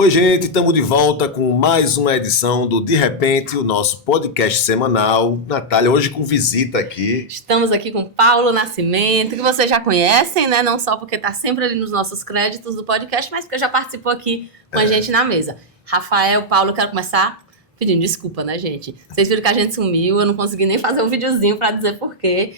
Oi, gente, estamos de volta com mais uma edição do De Repente, o nosso podcast semanal. Natália, hoje com visita aqui. Estamos aqui com Paulo Nascimento, que vocês já conhecem, né? Não só porque está sempre ali nos nossos créditos do podcast, mas porque já participou aqui com a gente na mesa. Rafael, Paulo, quero começar pedindo desculpa, né, gente? Vocês viram que a gente sumiu, eu não consegui nem fazer um videozinho para dizer por quê.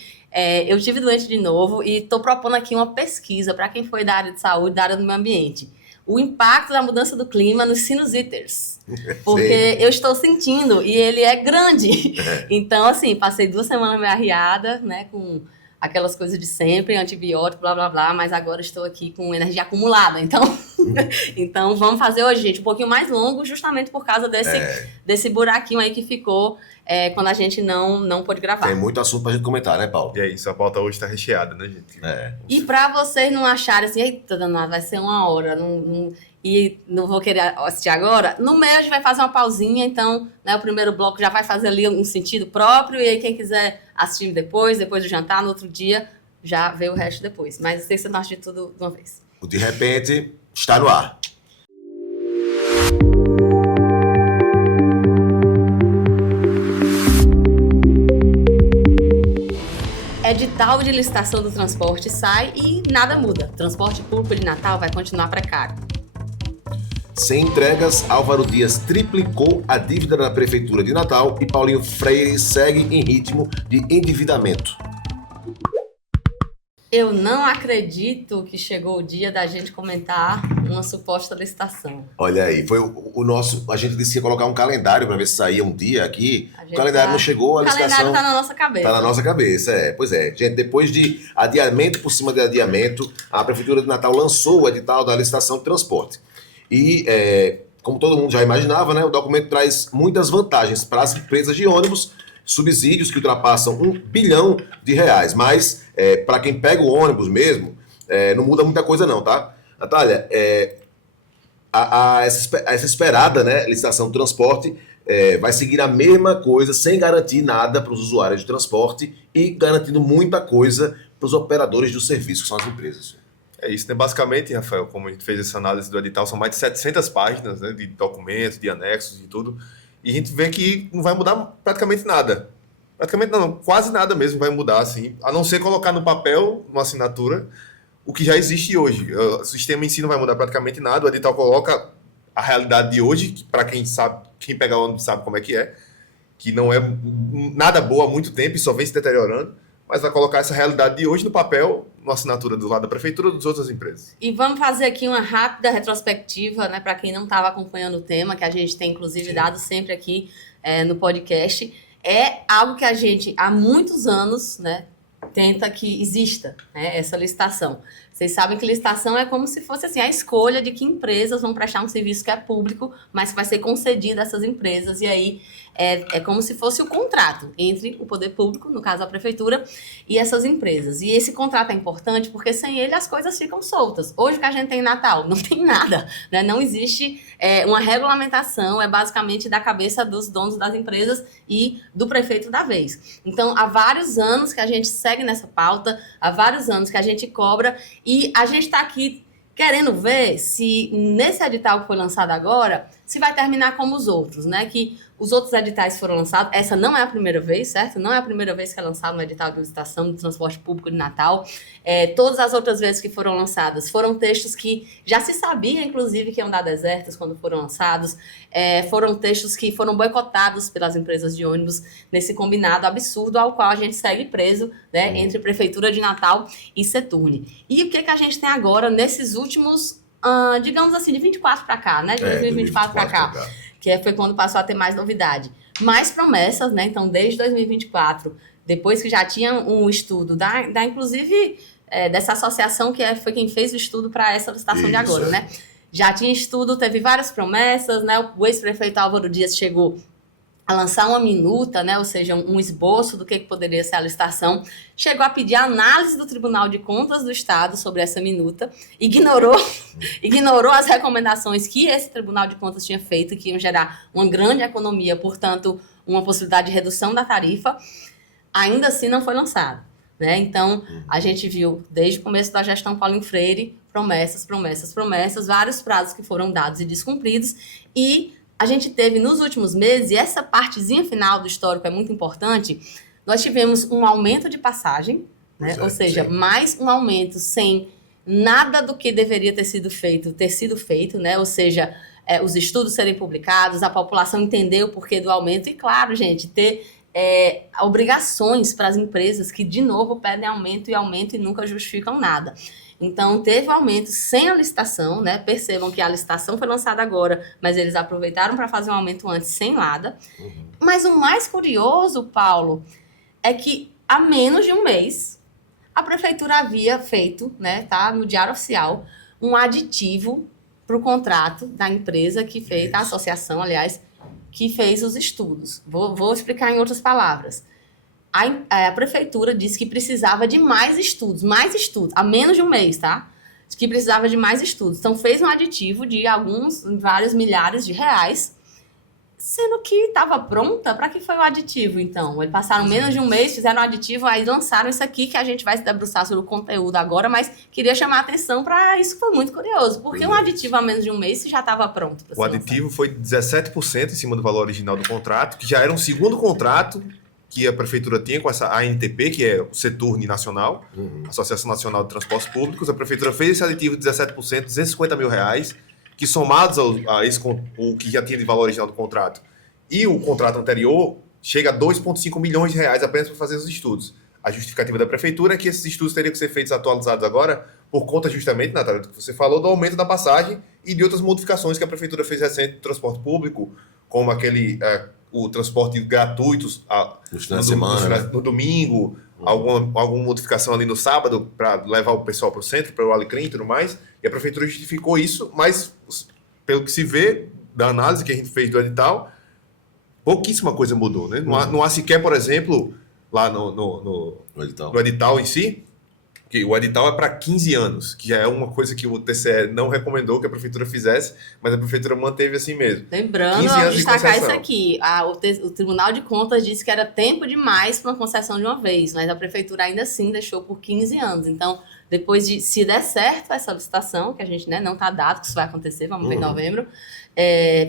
Eu tive doente de novo e estou propondo aqui uma pesquisa para quem foi da área de saúde, da área do meio ambiente. O impacto da mudança do clima nos sinusíteres. Porque eu estou sentindo e ele é grande. Então, assim, passei 2 semanas meio arriada, né, com aquelas coisas de sempre, antibiótico, blá, blá, blá, mas agora estou aqui com energia acumulada. Então vamos fazer hoje, gente, um pouquinho mais longo, justamente por causa desse buraquinho aí que ficou quando a gente não pôde gravar. Tem muito assunto pra gente comentar, né, Paulo? E é isso, a pauta hoje tá recheada, né, gente? E pra vocês não acharem assim, eita, danado, vai ser 1 hora, e não vou querer assistir agora, no meio a gente vai fazer uma pausinha, então, né, o primeiro bloco já vai fazer ali um sentido próprio, e aí quem quiser assistir depois do jantar, no outro dia, já vê o resto depois. Mas sei que você não assiste tudo de uma vez. O De Repente está no ar. Edital de licitação do transporte sai e nada muda. Transporte público de Natal vai continuar precário. Sem entregas, Álvaro Dias triplicou a dívida da Prefeitura de Natal e Paulinho Freire segue em ritmo de endividamento. Eu não acredito que chegou o dia da gente comentar uma suposta licitação. Olha aí, foi o nosso... A gente disse que ia colocar um calendário para ver se saía um dia aqui. O calendário não chegou, a licitação... O calendário está na nossa cabeça. Está na nossa cabeça, Pois é. Gente, depois de adiamento por cima de adiamento, a Prefeitura de Natal lançou o edital da licitação de transporte. E, como todo mundo já imaginava, né, o documento traz muitas vantagens para as empresas de ônibus, subsídios que ultrapassam R$1 bilhão, mas para quem pega o ônibus mesmo, não muda muita coisa não, tá? Natália, essa esperada, né, licitação do transporte vai seguir a mesma coisa, sem garantir nada para os usuários de transporte e garantindo muita coisa para os operadores do serviço, que são as empresas. É isso, né? Basicamente, Rafael, como a gente fez essa análise do edital, são mais de 700 páginas, né, de documentos, de anexos e tudo, e a gente vê que não vai mudar praticamente nada. Praticamente não, quase nada mesmo vai mudar, assim, a não ser colocar no papel, numa assinatura, o que já existe hoje. O sistema em si não vai mudar praticamente nada, o edital coloca a realidade de hoje, que para quem sabe, quem pega o ônibus sabe como é, que não é nada boa há muito tempo e só vem se deteriorando, mas vai colocar essa realidade de hoje no papel, numa assinatura do lado da prefeitura ou das outras empresas. E vamos fazer aqui uma rápida retrospectiva, né, para quem não estava acompanhando o tema, que a gente tem inclusive dado sempre aqui no podcast. É algo que a gente, há muitos anos, né, tenta que exista, né, essa licitação. Vocês sabem que licitação é como se fosse assim, a escolha de que empresas vão prestar um serviço que é público, mas que vai ser concedido a essas empresas. E aí é como se fosse o contrato entre o poder público, no caso a prefeitura, e essas empresas. E esse contrato é importante porque sem ele as coisas ficam soltas. Hoje o que a gente tem em Natal não tem nada, né? Não existe uma regulamentação, é basicamente da cabeça dos donos das empresas e do prefeito da vez. Então, há vários anos que a gente segue nessa pauta, há vários anos que a gente cobra, e a gente está aqui querendo ver se nesse edital que foi lançado agora, se vai terminar como os outros, né? Que os outros editais foram lançados, essa não é a primeira vez, certo? Não é a primeira vez que é lançado um edital de licitação do transporte público de Natal. Todas as outras vezes que foram lançadas foram textos que já se sabia, inclusive, que iam dar desertos quando foram lançados. Foram textos que foram boicotados pelas empresas de ônibus nesse combinado absurdo ao qual a gente segue preso, né, entre Prefeitura de Natal e Seturne. E o que a gente tem agora nesses últimos, digamos assim, de 24 para cá, né? De 2024 para cá. Que foi quando passou a ter mais novidade. Mais promessas, né? Então, desde 2024, depois que já tinha um estudo inclusive, dessa associação que foi quem fez o estudo para essa licitação de agora, né? Já tinha estudo, teve várias promessas, né? O ex-prefeito Álvaro Dias chegou a lançar uma minuta, né, ou seja, um esboço do que poderia ser a licitação, chegou a pedir a análise do Tribunal de Contas do Estado sobre essa minuta, ignorou as recomendações que esse Tribunal de Contas tinha feito, que iam gerar uma grande economia, portanto, uma possibilidade de redução da tarifa, ainda assim não foi lançado. Né? Então, a gente viu, desde o começo da gestão Paulinho Freire, promessas, vários prazos que foram dados e descumpridos, e a gente teve nos últimos meses, e essa partezinha final do histórico é muito importante, nós tivemos um aumento de passagem, né? Ou seja, mais um aumento sem nada do que deveria ter sido feito, né? Ou seja, os estudos serem publicados, a população entender o porquê do aumento e, claro, gente, ter obrigações para as empresas que, de novo, pedem aumento e nunca justificam nada. Então, teve aumento sem a licitação, né? Percebam que a licitação foi lançada agora, mas eles aproveitaram para fazer um aumento antes sem nada. Mas o mais curioso, Paulo, é que há menos de um mês, a prefeitura havia feito, né, tá no Diário Oficial, um aditivo para o contrato da empresa que fez, da associação, aliás, que fez os estudos. Vou explicar em outras palavras. A prefeitura disse que precisava de mais estudos, há menos de um mês, tá? Que precisava de mais estudos. Então, fez um aditivo de vários milhares de reais, sendo que estava pronta. Para que foi o aditivo, então? Eles passaram menos de um mês, fizeram o aditivo, aí lançaram isso aqui, que a gente vai se debruçar sobre o conteúdo agora, mas queria chamar a atenção para isso, foi muito curioso. Por que um aditivo há menos de um mês se já estava pronto? O aditivo foi 17% em cima do valor original do contrato, que já era um segundo contrato que a prefeitura tinha com essa ANTP, que é o Seturne Nacional, Associação Nacional de Transportes Públicos. A prefeitura fez esse aditivo de 17%, R$250 mil, que somados o que já tinha de valor original do contrato e o contrato anterior, chega a R$2,5 milhões apenas para fazer os estudos. A justificativa da prefeitura é que esses estudos teriam que ser feitos atualizados agora por conta justamente, Natália, do que você falou, do aumento da passagem e de outras modificações que a prefeitura fez recente no transporte público, como o transporte gratuito no domingo, alguma modificação ali no sábado para levar o pessoal para o centro, para o Alecrim e tudo mais. E a prefeitura justificou isso, mas pelo que se vê da análise que a gente fez do edital, pouquíssima coisa mudou, né? Não há sequer, por exemplo, lá no edital em si, que o edital é para 15 anos, que já é uma coisa que o TCE não recomendou que a prefeitura fizesse, mas a prefeitura manteve assim mesmo. Lembrando, destacar isso aqui, o Tribunal de Contas disse que era tempo demais para uma concessão de uma vez, mas a prefeitura ainda assim deixou por 15 anos. Então, depois de, se der certo essa licitação, que a gente, né, não está dado que isso vai acontecer, vamos ver em novembro,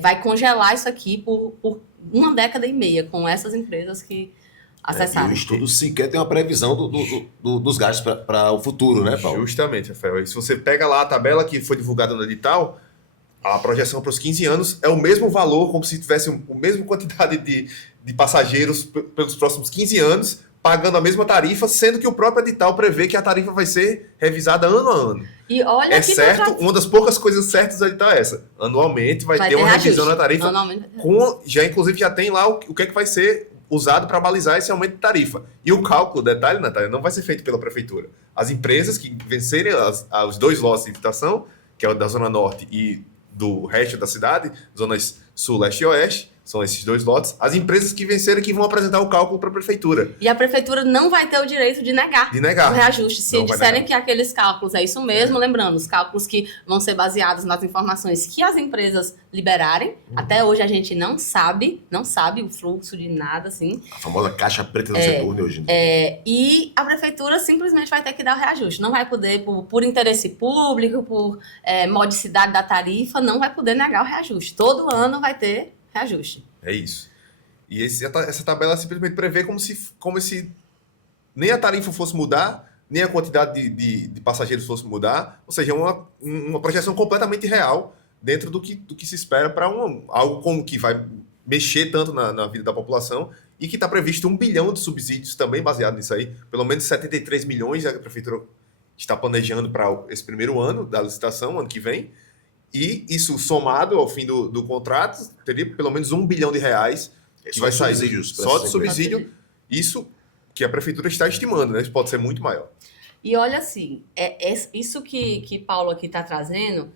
vai congelar isso aqui por 1,5 década com essas empresas que acessaram. E o estudo sequer tem uma previsão dos gastos para o futuro, né, Paulo? Justamente, Rafael. E se você pega lá a tabela que foi divulgada no edital, a projeção para os 15 anos é o mesmo valor, como se tivesse a mesma quantidade de passageiros pelos próximos 15 anos, pagando a mesma tarifa, sendo que o próprio edital prevê que a tarifa vai ser revisada ano a ano. E olha certo, uma das poucas coisas certas do edital é essa. Anualmente vai ter uma revisão na tarifa, inclusive já tem lá o que é que vai ser usado para balizar esse aumento de tarifa. E o cálculo, detalhe, Natália, não vai ser feito pela prefeitura. As empresas que vencerem os 2 lotes de licitação, que é o da Zona Norte e do resto da cidade, zonas Sul, Leste e Oeste, são esses 2 lotes, as empresas que vencerem que vão apresentar o cálculo para a prefeitura. E a prefeitura não vai ter o direito de negar o reajuste. Se disserem que aqueles cálculos é isso mesmo, lembrando, os cálculos que vão ser baseados nas informações que as empresas liberarem. Até hoje a gente não sabe o fluxo de nada, assim. A famosa caixa preta do setor, hoje em dia. E a prefeitura simplesmente vai ter que dar o reajuste. Não vai poder, por interesse público, por modicidade da tarifa, não vai poder negar o reajuste. Todo ano vai ter reajuste. É isso. E essa tabela simplesmente prevê como se nem a tarifa fosse mudar, nem a quantidade de passageiros fosse mudar. Ou seja, uma projeção completamente real dentro do que se espera para algo como que vai mexer tanto na vida da população e que está previsto 1 bilhão de subsídios também baseado nisso aí. Pelo menos 73 milhões a prefeitura está planejando para esse primeiro ano da licitação, ano que vem. E isso somado ao fim do contrato, teria pelo menos R$1 bilhão que vai sair só de subsídio. Isso que a prefeitura está estimando, né? Isso pode ser muito maior. E olha assim, isso que Paulo aqui está trazendo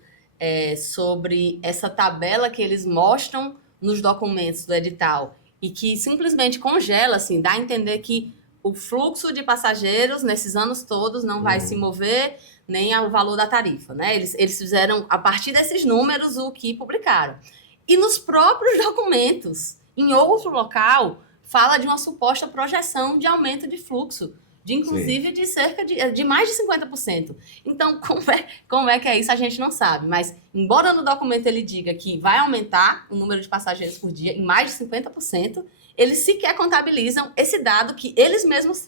sobre essa tabela que eles mostram nos documentos do edital e que simplesmente congela, assim, dá a entender que o fluxo de passageiros nesses anos todos não vai se mover nem o valor da tarifa, né? Eles fizeram, a partir desses números, o que publicaram. E nos próprios documentos, em outro local, fala de uma suposta projeção de aumento de fluxo inclusive de cerca de mais de 50%. Então, como é que é isso, a gente não sabe. Mas, embora no documento ele diga que vai aumentar o número de passageiros por dia em mais de 50%, eles sequer contabilizam esse dado que eles mesmos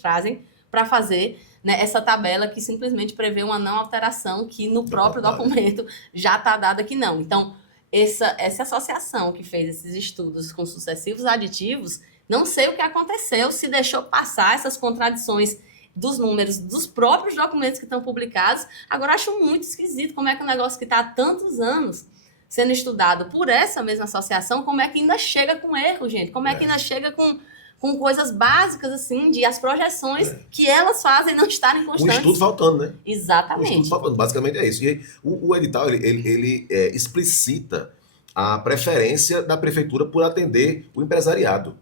trazem para fazer, né, essa tabela que simplesmente prevê uma não alteração que no próprio documento já está dada que não. Então, essa associação que fez esses estudos com sucessivos aditivos, não sei o que aconteceu, se deixou passar essas contradições dos números dos próprios documentos que estão publicados. Agora, acho muito esquisito como é que um negócio que está há tantos anos sendo estudado por essa mesma associação, como é que ainda chega com erro, gente? Como é que ainda chega com coisas básicas, assim, de as projeções que elas fazem não estarem constantes. O estudo faltando, né? Exatamente. O estudo faltando, basicamente é isso. E aí, o edital, ele explicita a preferência da prefeitura por atender o empresariado.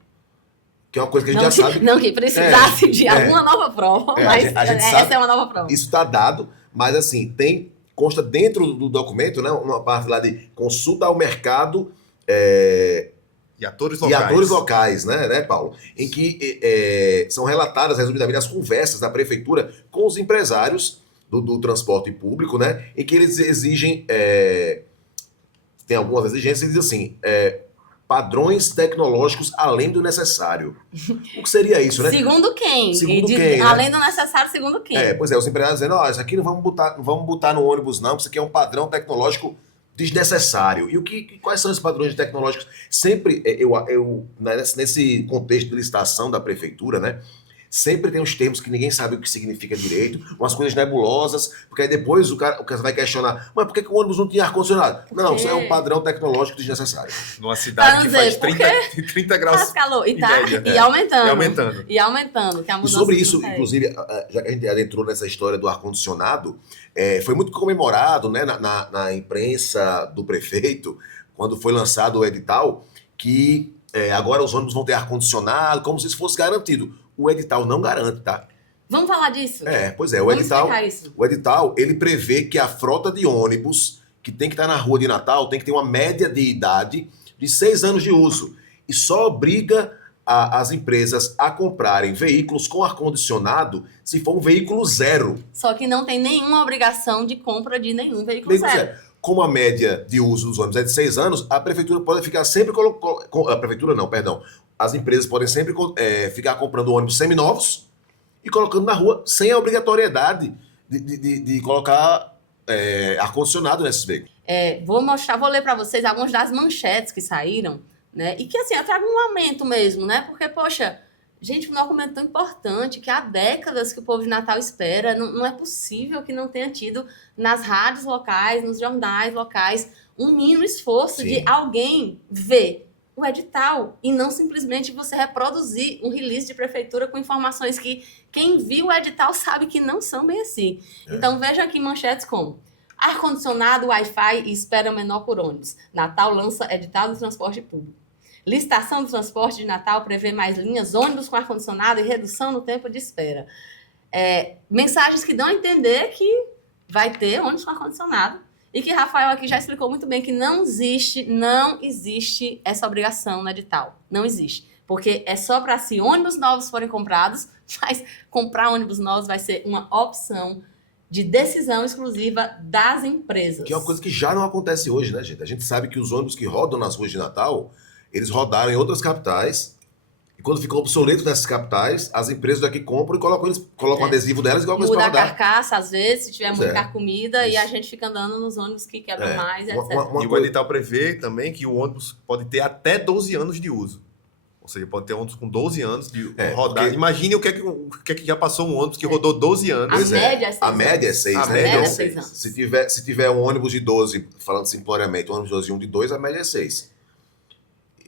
Que é uma coisa que a gente já sabe. Não que precisasse de alguma nova prova, mas a gente essa é uma nova prova. Isso está dado, mas assim, consta dentro do documento, né, uma parte lá de consulta ao mercado e atores locais, né, Paulo? Em que são relatadas, resumidamente, as conversas da prefeitura com os empresários do transporte público, né, em que eles exigem, tem algumas exigências, eles dizem assim, padrões tecnológicos além do necessário. O que seria isso, né? Segundo quem? Né? Além do necessário, segundo quem? Pois é, os empresários dizendo, isso aqui não vamos botar no ônibus não, isso aqui é um padrão tecnológico desnecessário. E quais são esses padrões tecnológicos? Sempre, nesse contexto de licitação da prefeitura, né? Sempre tem uns termos que ninguém sabe o que significa direito, umas coisas nebulosas, porque aí depois o cara vai questionar, mas por que o ônibus não tinha ar-condicionado? Não, isso é um padrão tecnológico desnecessário. Numa cidade que faz 30 graus faz calor, e aumentando. E aumentando, que a mudança. E sobre isso, inclusive, já que a gente adentrou nessa história do ar-condicionado, foi muito comemorado, né, na imprensa do prefeito, quando foi lançado o edital, que agora os ônibus vão ter ar-condicionado, como se isso fosse garantido. O edital não garante, tá? Vamos falar disso? Pois é. O edital, ele prevê que a frota de ônibus que tem que estar na rua de Natal tem que ter uma média de idade de 6 anos de uso. E só obriga as empresas a comprarem veículos com ar-condicionado se for um veículo zero. Só que não tem nenhuma obrigação de compra de nenhum veículo zero. Como a média de uso dos ônibus é de 6 anos, a prefeitura pode ficar sempre as empresas podem sempre ficar comprando ônibus seminovos e colocando na rua sem a obrigatoriedade de colocar ar-condicionado nesses veículos. Vou ler para vocês algumas das manchetes que saíram, né? E que, assim, eu trago um lamento mesmo, né? Porque, poxa, gente, um documento tão importante que há décadas que o povo de Natal espera, não é possível que não tenha tido nas rádios locais, nos jornais locais, um mínimo esforço de alguém ver o edital e não simplesmente você reproduzir um release de prefeitura com informações que quem viu o edital sabe que não são bem assim. Então veja aqui manchetes como: ar-condicionado, Wi-Fi e espera menor por ônibus. Natal lança edital do transporte público. Licitação do transporte de Natal prevê mais linhas ônibus com ar-condicionado e redução no tempo de espera. Mensagens que dão a entender que vai ter ônibus com ar-condicionado. E que Rafael aqui já explicou muito bem que não existe essa obrigação no edital. Não existe. Porque é só para se ônibus novos forem comprados, mas comprar ônibus novos vai ser uma opção de decisão exclusiva das empresas. Que é uma coisa que já não acontece hoje, né, gente? A gente sabe que os ônibus que rodam nas ruas de Natal, eles rodaram em outras capitais. E quando ficou obsoleto nessas capitais, as empresas daqui compram e colocam adesivo delas e colocam eles para rodar. Muda a carcaça, às vezes, se tiver muito carcomida, e a gente fica andando nos ônibus que quebram mais, etc. E o edital prevê também que o ônibus pode ter até 12 anos de uso. Ou seja, pode ter ônibus com 12 anos de rodar. Porque... Imagine o que é que já passou um ônibus que rodou 12 anos. A média é 6 anos. A média é 6 anos. Se tiver um ônibus de 12, falando simploriamente, um ônibus de 12 e um de 2, a média é 6.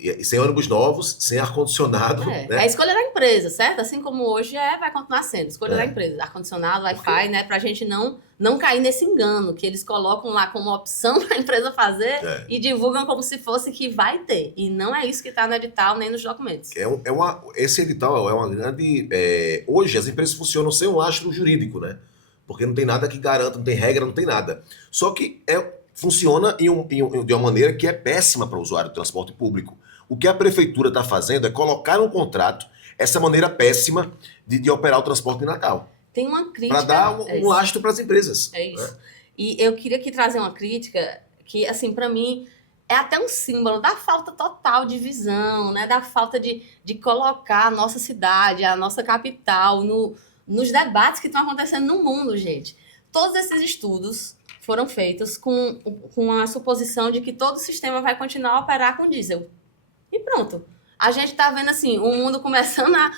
E sem ônibus novos, sem ar-condicionado. Né? É a escolha da empresa, certo? Assim como hoje vai continuar sendo. Escolha da empresa. Ar-condicionado, Wi-Fi, né? Pra gente não cair nesse engano, que eles colocam lá como opção para a empresa fazer e divulgam como se fosse que vai ter. E não é isso que está no edital, nem nos documentos. Esse edital é uma grande... hoje as empresas funcionam sem um lastro jurídico, né? Porque não tem nada que garanta, não tem regra, não tem nada. Só que funciona de uma maneira que é péssima para o usuário do transporte público. O que a prefeitura está fazendo é colocar um contrato, essa maneira péssima de operar o transporte de Natal. Tem uma crítica... Para dar um lastro para as empresas. É isso. E eu queria aqui trazer uma crítica que, assim, para mim, é até um símbolo da falta total de visão, né? Da falta de colocar a nossa cidade, a nossa capital nos debates que estão acontecendo no mundo, gente. Todos esses estudos foram feitos com a suposição de que todo o sistema vai continuar a operar com diesel. E pronto. A gente está vendo, assim, o mundo começando a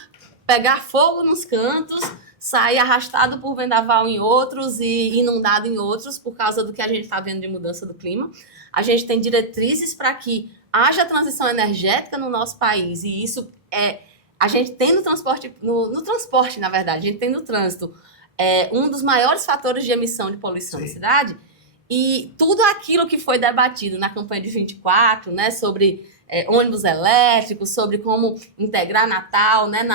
pegar fogo nos cantos, sair arrastado por vendaval em outros e inundado em outros por causa do que a gente está vendo de mudança do clima. A gente tem diretrizes para que haja transição energética no nosso país e isso a gente tem no transporte, no transporte, na verdade, a gente tem no trânsito um dos maiores fatores de emissão de poluição na cidade e tudo aquilo que foi debatido na campanha de 24, né, sobre ônibus elétricos, sobre como integrar Natal, né,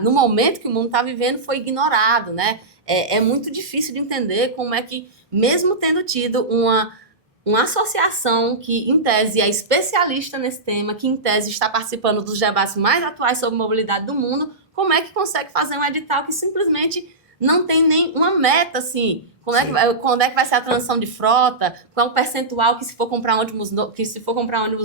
no momento que o mundo está vivendo, foi ignorado, né? É muito difícil de entender como é que, mesmo tendo tido uma associação que, em tese, é especialista nesse tema, que, em tese, está participando dos debates mais atuais sobre mobilidade do mundo, como é que consegue fazer um edital que simplesmente não tem nem uma meta, assim, quando é que vai ser a transição de frota, qual é o percentual que se for comprar ônibus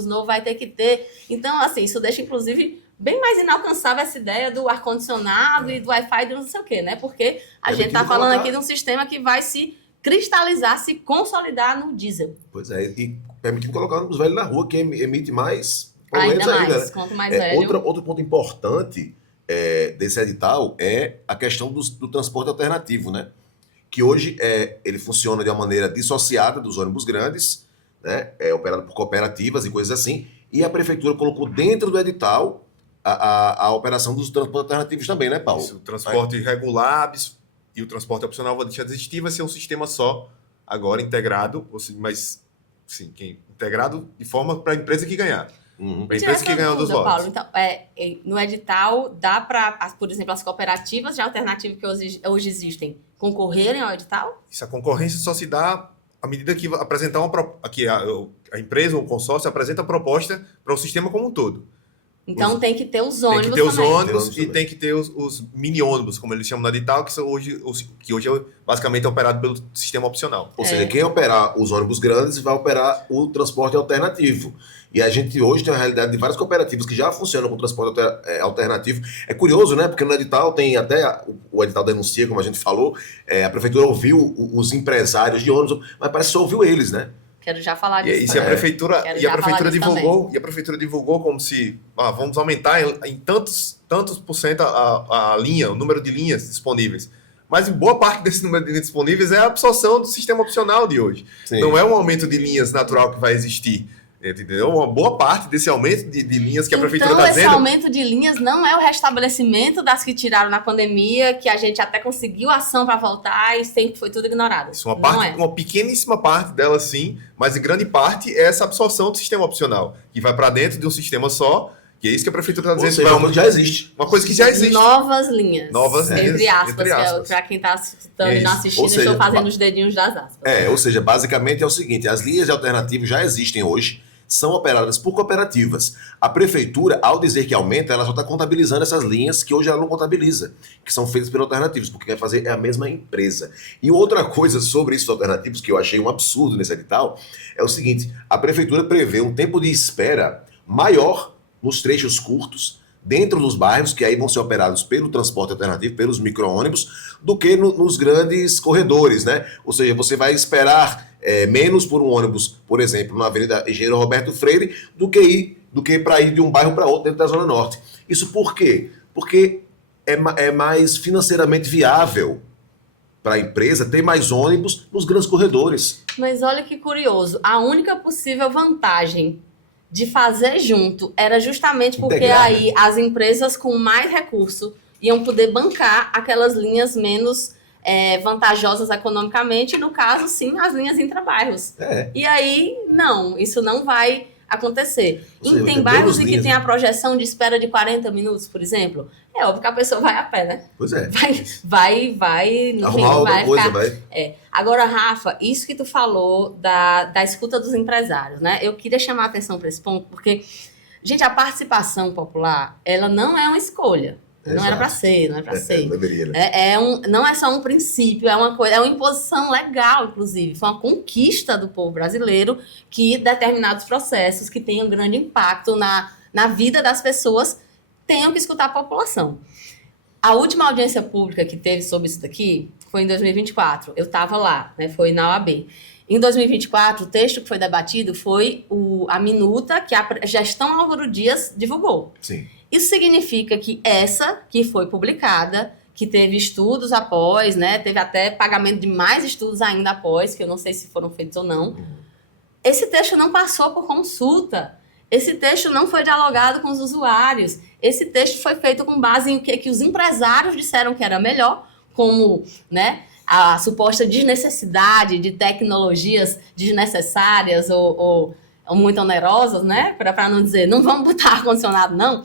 novo vai ter que ter. Então, assim, isso deixa, inclusive, bem mais inalcançável essa ideia do ar-condicionado e do Wi-Fi, do não sei o quê, né? Porque a gente está falando aqui de um sistema que vai se cristalizar, se consolidar no diesel. Pois é, e permitindo colocar ônibus velho na rua, que emite mais ainda mais, né? quanto mais velho. Outro ponto importante desse edital é a questão do transporte alternativo, né? Que hoje ele funciona de uma maneira dissociada dos ônibus grandes, né? Operado por cooperativas e coisas assim, e a prefeitura colocou dentro do edital a operação dos transportes alternativos também, né, Paulo? Isso, o transporte regular e o transporte opcional vai deixar de existir, vai ser um sistema só, agora integrado, mas sim, integrado de forma para a empresa que ganhar. A empresa que ganhou dos lotes. Paulo, então, no edital, dá para, por exemplo, as cooperativas de alternativa que hoje existem concorrerem ao edital? Isso, a concorrência só se dá à medida que apresentar a empresa ou o consórcio apresenta a proposta para o sistema como um todo. Então tem que ter os ônibus. Tem que ter os também. ônibus e tem que ter os mini-ônibus, como eles chamam no edital, que hoje é basicamente operado pelo sistema opcional. Ou seja, quem operar os ônibus grandes vai operar o transporte alternativo. E a gente hoje tem a realidade de várias cooperativas que já funcionam com transporte alternativo. É curioso, né? Porque no edital tem até, o edital denuncia, como a gente falou, a prefeitura ouviu os empresários de ônibus, mas parece que só ouviu eles, né? Quero já falar disso. E a prefeitura divulgou como se vamos aumentar em tantos por cento a linha, o número de linhas disponíveis. Mas boa parte desse número de linhas disponíveis é a absorção do sistema opcional de hoje. Sim. Não é um aumento de linhas natural que vai existir. Entendeu? Uma boa parte desse aumento de linhas que a prefeitura está dizendo... Então, esse aumento de linhas não é o restabelecimento das que tiraram na pandemia, que a gente até conseguiu ação para voltar e sempre foi tudo ignorado. Isso, uma pequeníssima parte dela, sim, mas em grande parte é essa absorção do sistema opcional, que vai para dentro de um sistema só, que é isso que a prefeitura está dizendo. Ou seja, já existe. Uma coisa que já existe. Novas linhas. Entre aspas. Para quem está assistindo e não assistindo, estou fazendo os dedinhos das aspas. Ou seja, basicamente é o seguinte, as linhas de alternativo já existem hoje, são operadas por cooperativas. A prefeitura, ao dizer que aumenta, ela só está contabilizando essas linhas que hoje ela não contabiliza, que são feitas por alternativos, porque quer fazer a mesma empresa. E outra coisa sobre esses alternativos, que eu achei um absurdo nesse edital, é o seguinte, a prefeitura prevê um tempo de espera maior nos trechos curtos, dentro dos bairros, que aí vão ser operados pelo transporte alternativo, pelos micro-ônibus, do que nos grandes corredores, né? Ou seja, você vai esperar menos por um ônibus, por exemplo, na Avenida Engenheiro Roberto Freire, do que para ir de um bairro para outro dentro da Zona Norte. Isso por quê? Porque é mais financeiramente viável para a empresa ter mais ônibus nos grandes corredores. Mas olha que curioso, a única possível vantagem de fazer junto era justamente porque aí as empresas com mais recurso iam poder bancar aquelas linhas menos vantajosas economicamente, no caso, sim, as linhas intrabairros. E aí, não, isso não vai acontecer. E tem bairros em que tem a projeção de espera de 40 minutos, por exemplo. É óbvio que a pessoa vai a pé, né? Pois é. Vai arrumar outra coisa, vai. Agora, Rafa, isso que tu falou da escuta dos empresários, né? Eu queria chamar a atenção para esse ponto, porque, gente, a participação popular, ela não é uma escolha. Não era para ser, não era para ser. Deveria, né? Não é só um princípio, é uma coisa, é uma imposição legal, inclusive. Foi uma conquista do povo brasileiro que determinados processos que tenham grande impacto na vida das pessoas tenham que escutar a população. A última audiência pública que teve sobre isso daqui foi em 2024. Eu estava lá, né? Foi na OAB. Em 2024, o texto que foi debatido foi a minuta que a gestão Álvaro Dias divulgou. Sim. Isso significa que essa que foi publicada, que teve estudos após, né? Teve até pagamento de mais estudos ainda após, que eu não sei se foram feitos ou não. Esse texto não passou por consulta. Esse texto não foi dialogado com os usuários. Esse texto foi feito com base em que os empresários disseram que era melhor, como, né, a suposta desnecessidade de tecnologias desnecessárias ou muito onerosas, né? Para não dizer, não vamos botar ar-condicionado, não.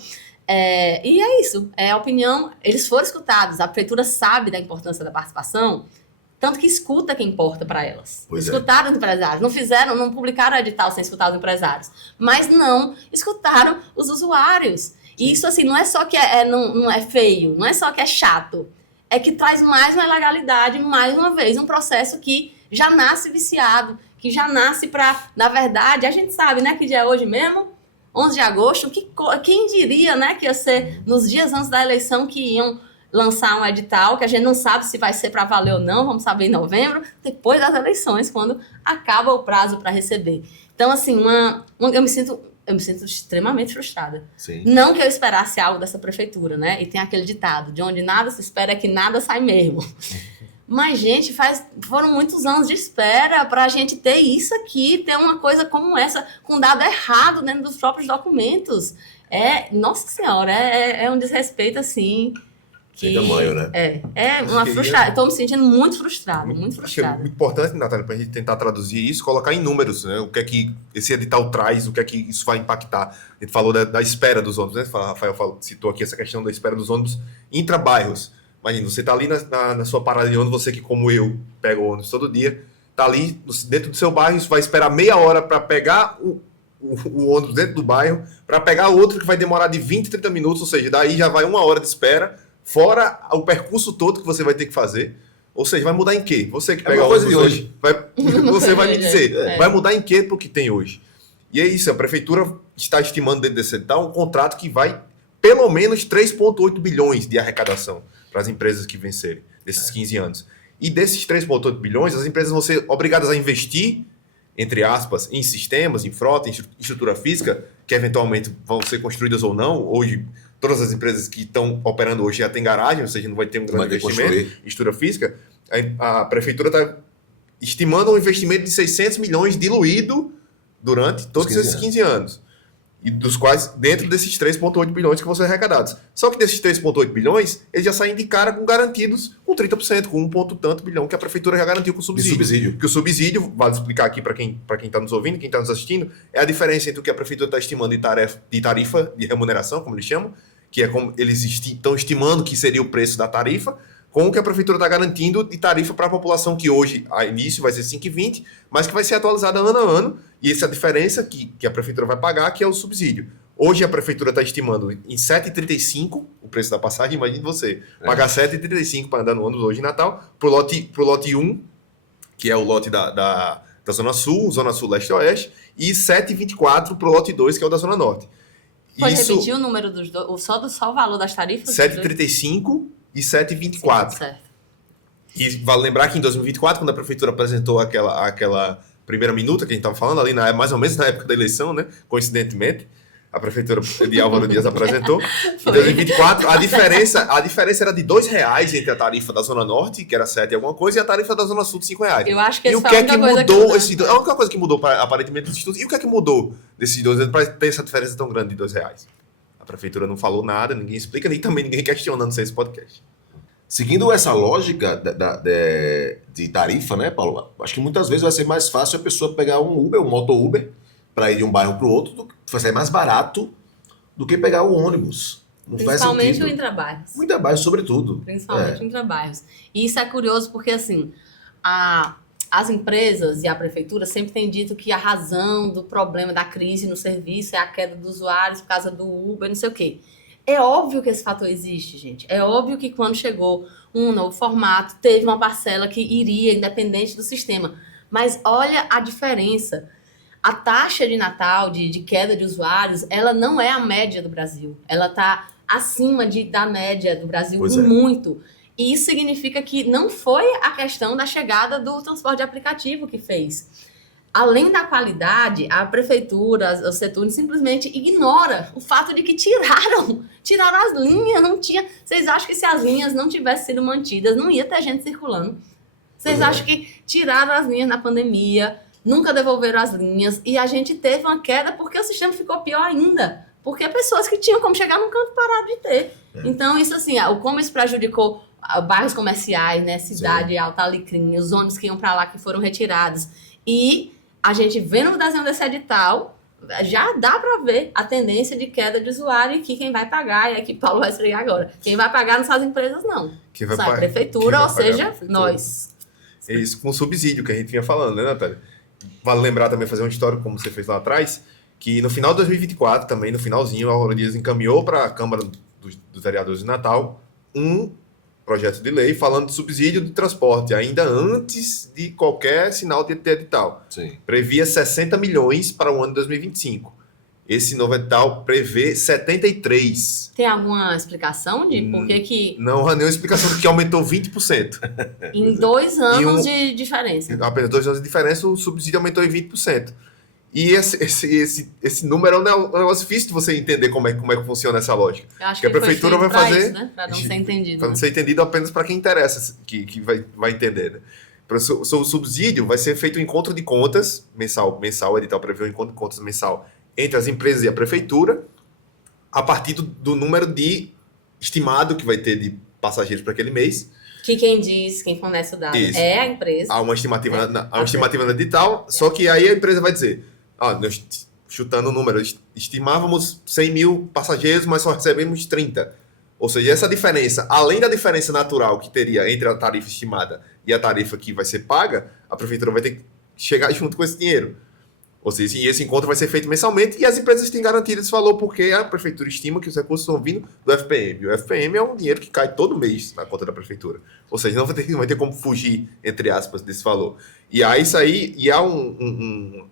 E é isso, é a opinião. Eles foram escutados, a prefeitura sabe da importância da participação, tanto que escuta quem importa para elas. Escutaram os empresários, não publicaram o edital sem escutar os empresários, mas não escutaram os usuários. E isso, assim, não é só que não é feio, não é só que é chato, é que traz mais uma ilegalidade, mais uma vez, um processo que já nasce viciado, que já nasce para, na verdade, a gente sabe, né, que dia é hoje mesmo, 11 de agosto, quem diria, né, que ia ser nos dias antes da eleição que iam lançar um edital, que a gente não sabe se vai ser para valer ou não, vamos saber em novembro, depois das eleições, quando acaba o prazo para receber. Então, assim, eu me sinto extremamente frustrada. Sim. Não que eu esperasse algo dessa prefeitura, né? E tem aquele ditado, de onde nada se espera é que nada sai mesmo. Mas, gente, foram muitos anos de espera para a gente ter isso aqui, ter uma coisa como essa, com dado errado dentro dos próprios documentos. Nossa Senhora, é um desrespeito, assim... Sem tamanho, né? É uma frustração. Estou me sentindo muito frustrada, muito Acho que é frustrada. muito importante, Natália, para a gente tentar traduzir isso, colocar em números, né? O que é que esse edital traz, o que é que isso vai impactar. A gente falou da espera dos ônibus, né? Rafael citou aqui essa questão da espera dos ônibus intra-bairros. Imagina, você está ali na sua parada de ônibus, você que, como eu, pega o ônibus todo dia, está ali dentro do seu bairro, isso vai esperar meia hora para pegar o ônibus dentro do bairro, para pegar outro que vai demorar de 20, 30 minutos, ou seja, daí já vai 1 hora de espera, fora o percurso todo que você vai ter que fazer. Ou seja, vai mudar em quê? Você que pega a coisa de hoje, você vai me dizer, vai mudar em quê pro que tem hoje? E é isso, a prefeitura está estimando dentro desse edital um contrato que vai pelo menos 3,8 bilhões de arrecadação para as empresas que vencerem desses 15 anos. E desses 3,8 bilhões, as empresas vão ser obrigadas a investir, entre aspas, em sistemas, em frota, em estrutura física, que eventualmente vão ser construídas ou não. Hoje, todas as empresas que estão operando hoje já têm garagem, ou seja, não vai ter um grande investimento em estrutura física. A prefeitura está estimando um investimento de 600 milhões diluído durante todos esses 15 anos. E dos quais, dentro desses 3,8 bilhões que vão ser arrecadados. Só que desses 3,8 bilhões, eles já saem de cara com garantidos com 30%, com 1 ponto tanto bilhão que a prefeitura já garantiu com o subsídio. Que o subsídio, vale explicar aqui para quem está nos ouvindo, quem está nos assistindo, é a diferença entre o que a prefeitura está estimando de tarifa de remuneração, como eles chamam, que é como eles estão estimando que seria o preço da tarifa, com o que a prefeitura está garantindo de tarifa para a população, que hoje, a início, vai ser 5,20, mas que vai ser atualizada ano a ano, e essa é a diferença que a prefeitura vai pagar, que é o subsídio. Hoje a prefeitura está estimando em 7,35 o preço da passagem, imagine você, pagar 7,35 para andar no ônibus hoje em Natal, pro lote 1, que é o lote da Zona Sul Leste e Oeste, e 7,24 para o lote 2, que é o da Zona Norte. Pode repetir o número dos dois, só o valor das tarifas? 7,35 e 7,24. Certo. E vale lembrar que em 2024, quando a prefeitura apresentou aquela primeira minuta que a gente estava falando, ali mais ou menos na época da eleição, né? Coincidentemente, a prefeitura de Álvaro Dias apresentou. Em 2024, a diferença era de R$2 entre a tarifa da Zona Norte, que era 7 e alguma coisa, e a tarifa da Zona Sul de R$5. Eu acho que e o que é que mudou esses dois? A única coisa que mudou, aparentemente, dos estudos. E o que é que mudou desses dois para ter essa diferença tão grande de R$2? A prefeitura não falou nada, ninguém explica, nem também ninguém questiona, não sei esse podcast. Seguindo essa lógica de tarifa, né, Paulo? Acho que muitas vezes vai ser mais fácil a pessoa pegar um Uber, um moto-Uber, para ir de um bairro para o outro, vai sair mais barato do que pegar o ônibus. Não Principalmente o intrabairros. O intrabairros, sobretudo. Principalmente o intrabairros. E isso é curioso porque, assim, as empresas e a prefeitura sempre têm dito que a razão do problema da crise no serviço é a queda dos usuários por causa do Uber, não sei o quê. É óbvio que esse fator existe, gente. É óbvio que quando chegou um novo formato, teve uma parcela que iria, independente do sistema. Mas olha a diferença. A taxa de Natal, de queda de usuários, ela não é a média do Brasil. Ela está acima da média do Brasil muito. E isso significa que não foi a questão da chegada do transporte de aplicativo que fez. Além da qualidade, a prefeitura, o setor simplesmente ignora o fato de que tiraram as linhas, não tinha... Vocês acham que se as linhas não tivessem sido mantidas, não ia ter gente circulando? Vocês acham que tiraram as linhas na pandemia, nunca devolveram as linhas, e a gente teve uma queda porque o sistema ficou pior ainda? Porque pessoas que tinham como chegar num canto pararam de ter. Então, isso assim, como isso prejudicou bairros comerciais, né, cidade, Alta Alecrim, os ônibus que iam para lá que foram retirados. E a gente vendo o desenho desse edital, já dá para ver a tendência de queda de usuário e que quem vai pagar, e aqui Paulo vai explicar agora, quem vai pagar não são as empresas, não. Quem vai são a prefeitura, ou seja, nós. É isso com o subsídio que a gente vinha falando, né, Natália? Vale lembrar também, fazer uma história como você fez lá atrás, que no final de 2024, também no finalzinho, a Aurora Dias encaminhou para a Câmara dos Vereadores de Natal um projeto de lei falando de subsídio de transporte, ainda antes de qualquer sinal de edital. Sim. Previa 60 milhões para o ano de 2025. Esse novo edital prevê 73. Tem alguma explicação de por que Não há nenhuma explicação de que aumentou 20%. Em 2 anos de diferença? Apenas 2 anos de diferença, o subsídio aumentou em 20%. E esse número é um negócio difícil de você entender como é que funciona essa lógica. Eu acho que a prefeitura vai fazer... Isso, né? Para não ser entendido. Para não ser entendido apenas para quem interessa, que vai entender. Né? O subsídio vai ser feito um encontro de contas mensal. O edital prevê um encontro de contas mensal entre as empresas e a prefeitura, a partir do número de estimado que vai ter de passageiros para aquele mês. Que quem fornece o dado é a empresa. Há uma estimativa no edital, só que aí a empresa vai dizer, nós, chutando o número, estimávamos 100 mil passageiros, mas só recebemos 30. Ou seja, essa diferença, além da diferença natural que teria entre a tarifa estimada e a tarifa que vai ser paga, a prefeitura vai ter que chegar junto com esse dinheiro. Ou seja, e esse encontro vai ser feito mensalmente e as empresas têm garantido esse valor porque a prefeitura estima que os recursos estão vindo do FPM. E o FPM é um dinheiro que cai todo mês na conta da prefeitura. Ou seja, não vai ter como fugir, entre aspas, desse valor. E aí isso aí, e há um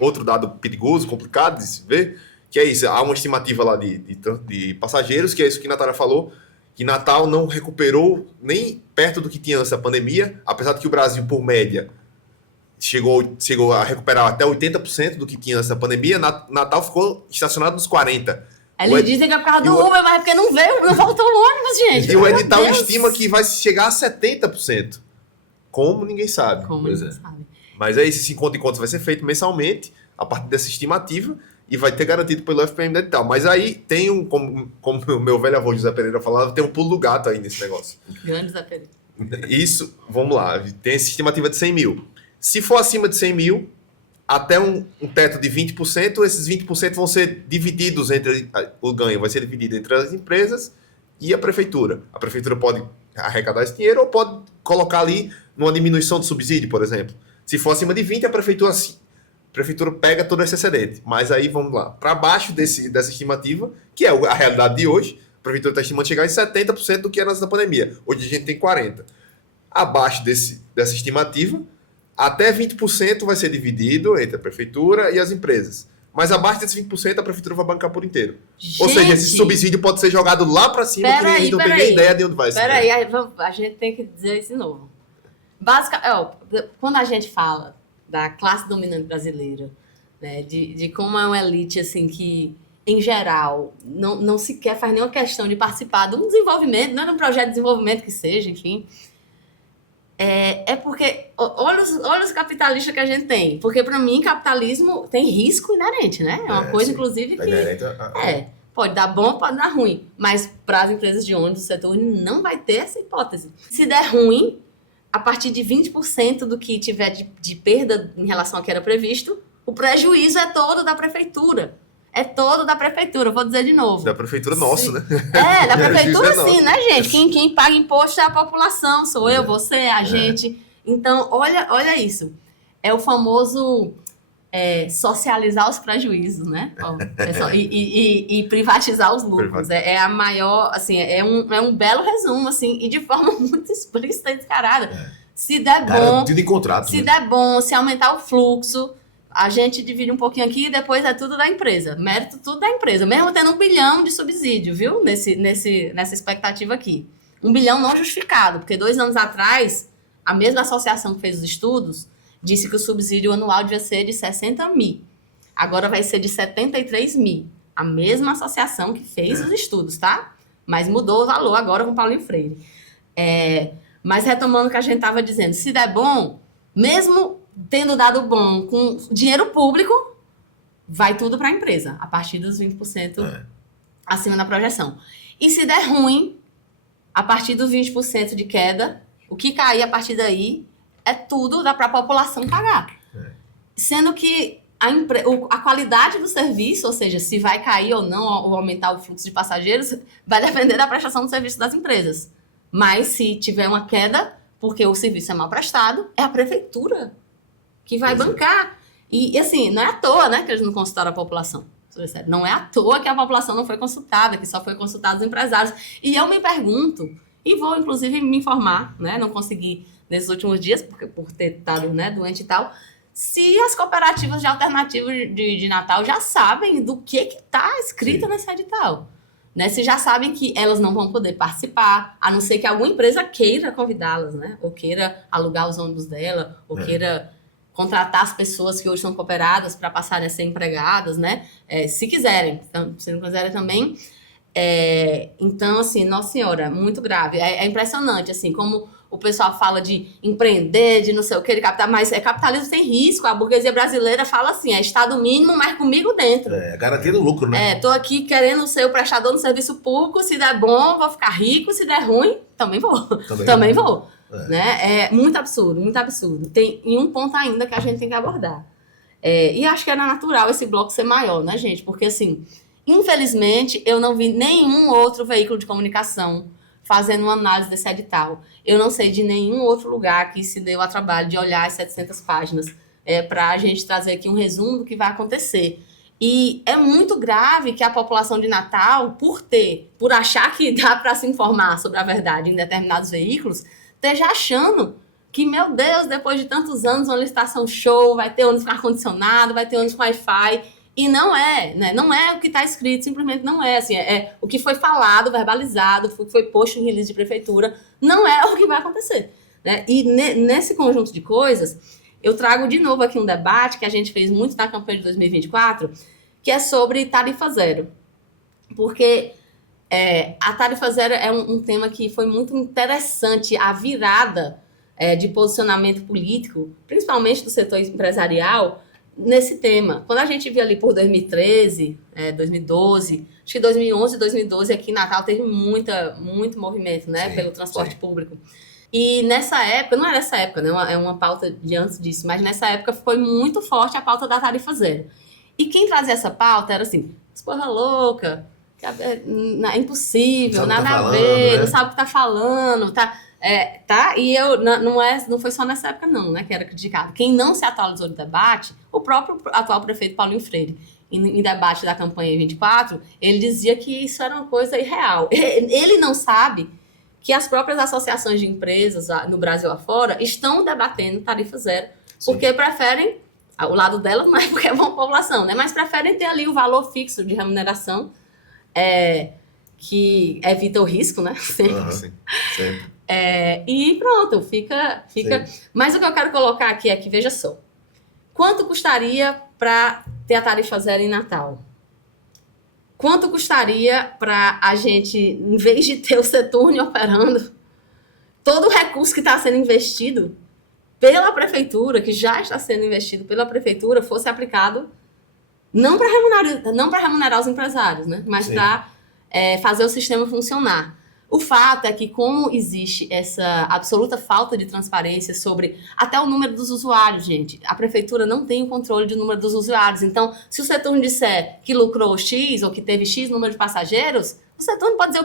outro dado perigoso, complicado de se ver, que é isso, há uma estimativa lá de passageiros, que é isso que a Natália falou, que Natal não recuperou nem perto do que tinha antes da pandemia, apesar de que o Brasil, por média, chegou a recuperar até 80% do que tinha nessa pandemia. Natal ficou estacionado nos 40%. Eles dizem que é por causa do Uber, mas é porque não voltou o ônibus, gente. E o edital estima que vai chegar a 70%. Como ninguém sabe. Sabe. Mas aí esse encontro de contas vai ser feito mensalmente, a partir dessa estimativa, e vai ter garantido pelo FPM do edital. Mas aí tem como o meu velho avô José Pereira falava, tem um pulo do gato aí nesse negócio. Grande José Pereira. Isso, vamos lá, tem essa estimativa de 100 mil. Se for acima de 100 mil, até um teto de 20%, esses 20% vão ser divididos o ganho vai ser dividido entre as empresas e a prefeitura. A prefeitura pode arrecadar esse dinheiro ou pode colocar ali numa diminuição de subsídio, por exemplo. Se for acima de 20, a prefeitura pega todo esse excedente. Mas aí, vamos lá, para baixo dessa estimativa, que é a realidade de hoje, a prefeitura está estimando chegar em 70% do que era antes da pandemia. Hoje a gente tem 40%. Abaixo dessa estimativa, até 20% vai ser dividido entre a prefeitura e as empresas. Mas abaixo desses 20%, a prefeitura vai bancar por inteiro. Gente, ou seja, esse subsídio pode ser jogado lá para cima, que ninguém não tem nem ideia de onde vai ser. Peraí, a gente tem que dizer isso de novo. Quando a gente fala da classe dominante brasileira, né, de como é uma elite assim, que, em geral, não sequer faz nenhuma questão de participar de um desenvolvimento, não é um projeto de desenvolvimento que seja, enfim... É porque, olha os capitalistas que a gente tem. Porque, para mim, capitalismo tem risco inerente, né? É uma coisa, inclusive, que... Pode dar bom, pode dar ruim. Mas, para as empresas de ônibus, o setor não vai ter essa hipótese. Se der ruim, a partir de 20% do que tiver de perda em relação ao que era previsto, o prejuízo é todo da prefeitura. É todo da prefeitura, vou dizer de novo. Da prefeitura nossa, né? Da prefeitura sim, né, gente? Quem paga imposto é a população, sou eu, você, a gente. Então, olha isso. É o famoso socializar os prejuízos, né? E privatizar os lucros. É a maior, assim, é um belo resumo, assim, e de forma muito explícita e descarada. Se der bom, de contrato, se der bom, se aumentar o fluxo, a gente divide um pouquinho aqui e depois é tudo da empresa. Mérito tudo da empresa. Mesmo tendo 1 bilhão de subsídio, viu? Nessa expectativa aqui. 1 bilhão não justificado, porque 2 anos atrás, a mesma associação que fez os estudos disse que o subsídio anual devia ser de 60 mil. Agora vai ser de 73 mil. A mesma associação que fez os estudos, tá? Mas mudou o valor agora com o Paulinho Freire. Mas retomando o que a gente estava dizendo, se der bom, mesmo tendo dado bom com dinheiro público, vai tudo para a empresa, a partir dos 20% acima da projeção. E se der ruim, a partir dos 20% de queda, o que cair a partir daí é tudo dá para a população pagar. Sendo que a qualidade do serviço, ou seja, se vai cair ou não, ou aumentar o fluxo de passageiros, vai depender da prestação do serviço das empresas. Mas se tiver uma queda, porque o serviço é mal prestado, é a prefeitura que vai bancar. E assim, não é à toa, né, que eles não consultaram a população. Não é à toa que a população não foi consultada, que só foi consultada os empresários. E eu me pergunto, e vou inclusive me informar, né, não consegui nesses últimos dias, por ter estado, né, doente e tal, se as cooperativas de alternativas de Natal já sabem do que está escrito nesse edital. Né, se já sabem que elas não vão poder participar, a não ser que alguma empresa queira convidá-las, né? Ou queira alugar os ônibus dela, ou queira contratar as pessoas que hoje são cooperadas para passarem a ser empregadas, né? Se quiserem. Então, se não quiserem também. Então, assim, nossa senhora, muito grave. É impressionante, assim, como o pessoal fala de empreender, de não sei o que, de capital, mas capitalismo sem risco. A burguesia brasileira fala assim, é estado mínimo, mas comigo dentro. Garantia do lucro, né? Tô aqui querendo ser o prestador do serviço público, se der bom, vou ficar rico, se der ruim, também vou. Também vou. Né? É muito absurdo, muito absurdo. Tem um ponto ainda que a gente tem que abordar. E acho que era natural esse bloco ser maior, né, gente? Porque, assim, infelizmente, eu não vi nenhum outro veículo de comunicação fazendo uma análise desse edital. Eu não sei de nenhum outro lugar que se deu a trabalho de olhar as 700 páginas para a gente trazer aqui um resumo do que vai acontecer. E é muito grave que a população de Natal, por achar que dá para se informar sobre a verdade em determinados veículos, esteja achando que, meu Deus, depois de tantos anos, uma licitação show, vai ter ônibus com ar-condicionado, vai ter ônibus com Wi-Fi. E não é, né? Não é o que está escrito, simplesmente não é. Assim, é o que foi falado, verbalizado, o que foi posto em release de prefeitura, não é o que vai acontecer. Né? E nesse conjunto de coisas, eu trago de novo aqui um debate que a gente fez muito na campanha de 2024, que é sobre tarifa zero. Porque a tarifa zero é um tema que foi muito interessante, a virada de posicionamento político, principalmente do setor empresarial, nesse tema. Quando a gente viu ali por 2013, 2012, acho que 2011 e 2012 aqui em Natal teve muito movimento, né, pelo transporte público. E nessa época, não é nessa época, né, é uma pauta de antes disso, mas nessa época foi muito forte a pauta da tarifa zero. E quem trazia essa pauta era assim, porra louca, é impossível, nada a ver, né? Não sabe o que tá falando, tá? E não foi só nessa época não, né, que era criticado. Quem não se atualizou no debate, o próprio atual prefeito Paulinho Freire, em debate da campanha 24, ele dizia que isso era uma coisa irreal. Ele não sabe que as próprias associações de empresas no Brasil afora estão debatendo tarifa zero, porque preferem, o lado delas não é porque é uma população, né, mas preferem ter ali o valor fixo de remuneração, que evita o risco, né, sempre. Sempre. E pronto, fica. Mas o que eu quero colocar aqui é que, veja só, quanto custaria para ter a tarifa zero em Natal? Quanto custaria para a gente, em vez de ter o Seturne operando, todo o recurso que está sendo investido pela prefeitura, que já está sendo investido pela prefeitura, fosse aplicado não para remunerar os empresários, né? Mas para fazer o sistema funcionar. O fato é que, como existe essa absoluta falta de transparência sobre até o número dos usuários, gente, a prefeitura não tem o controle do número dos usuários. Então, se o Seturne disser que lucrou X ou que teve X número de passageiros, o Seturne pode dizer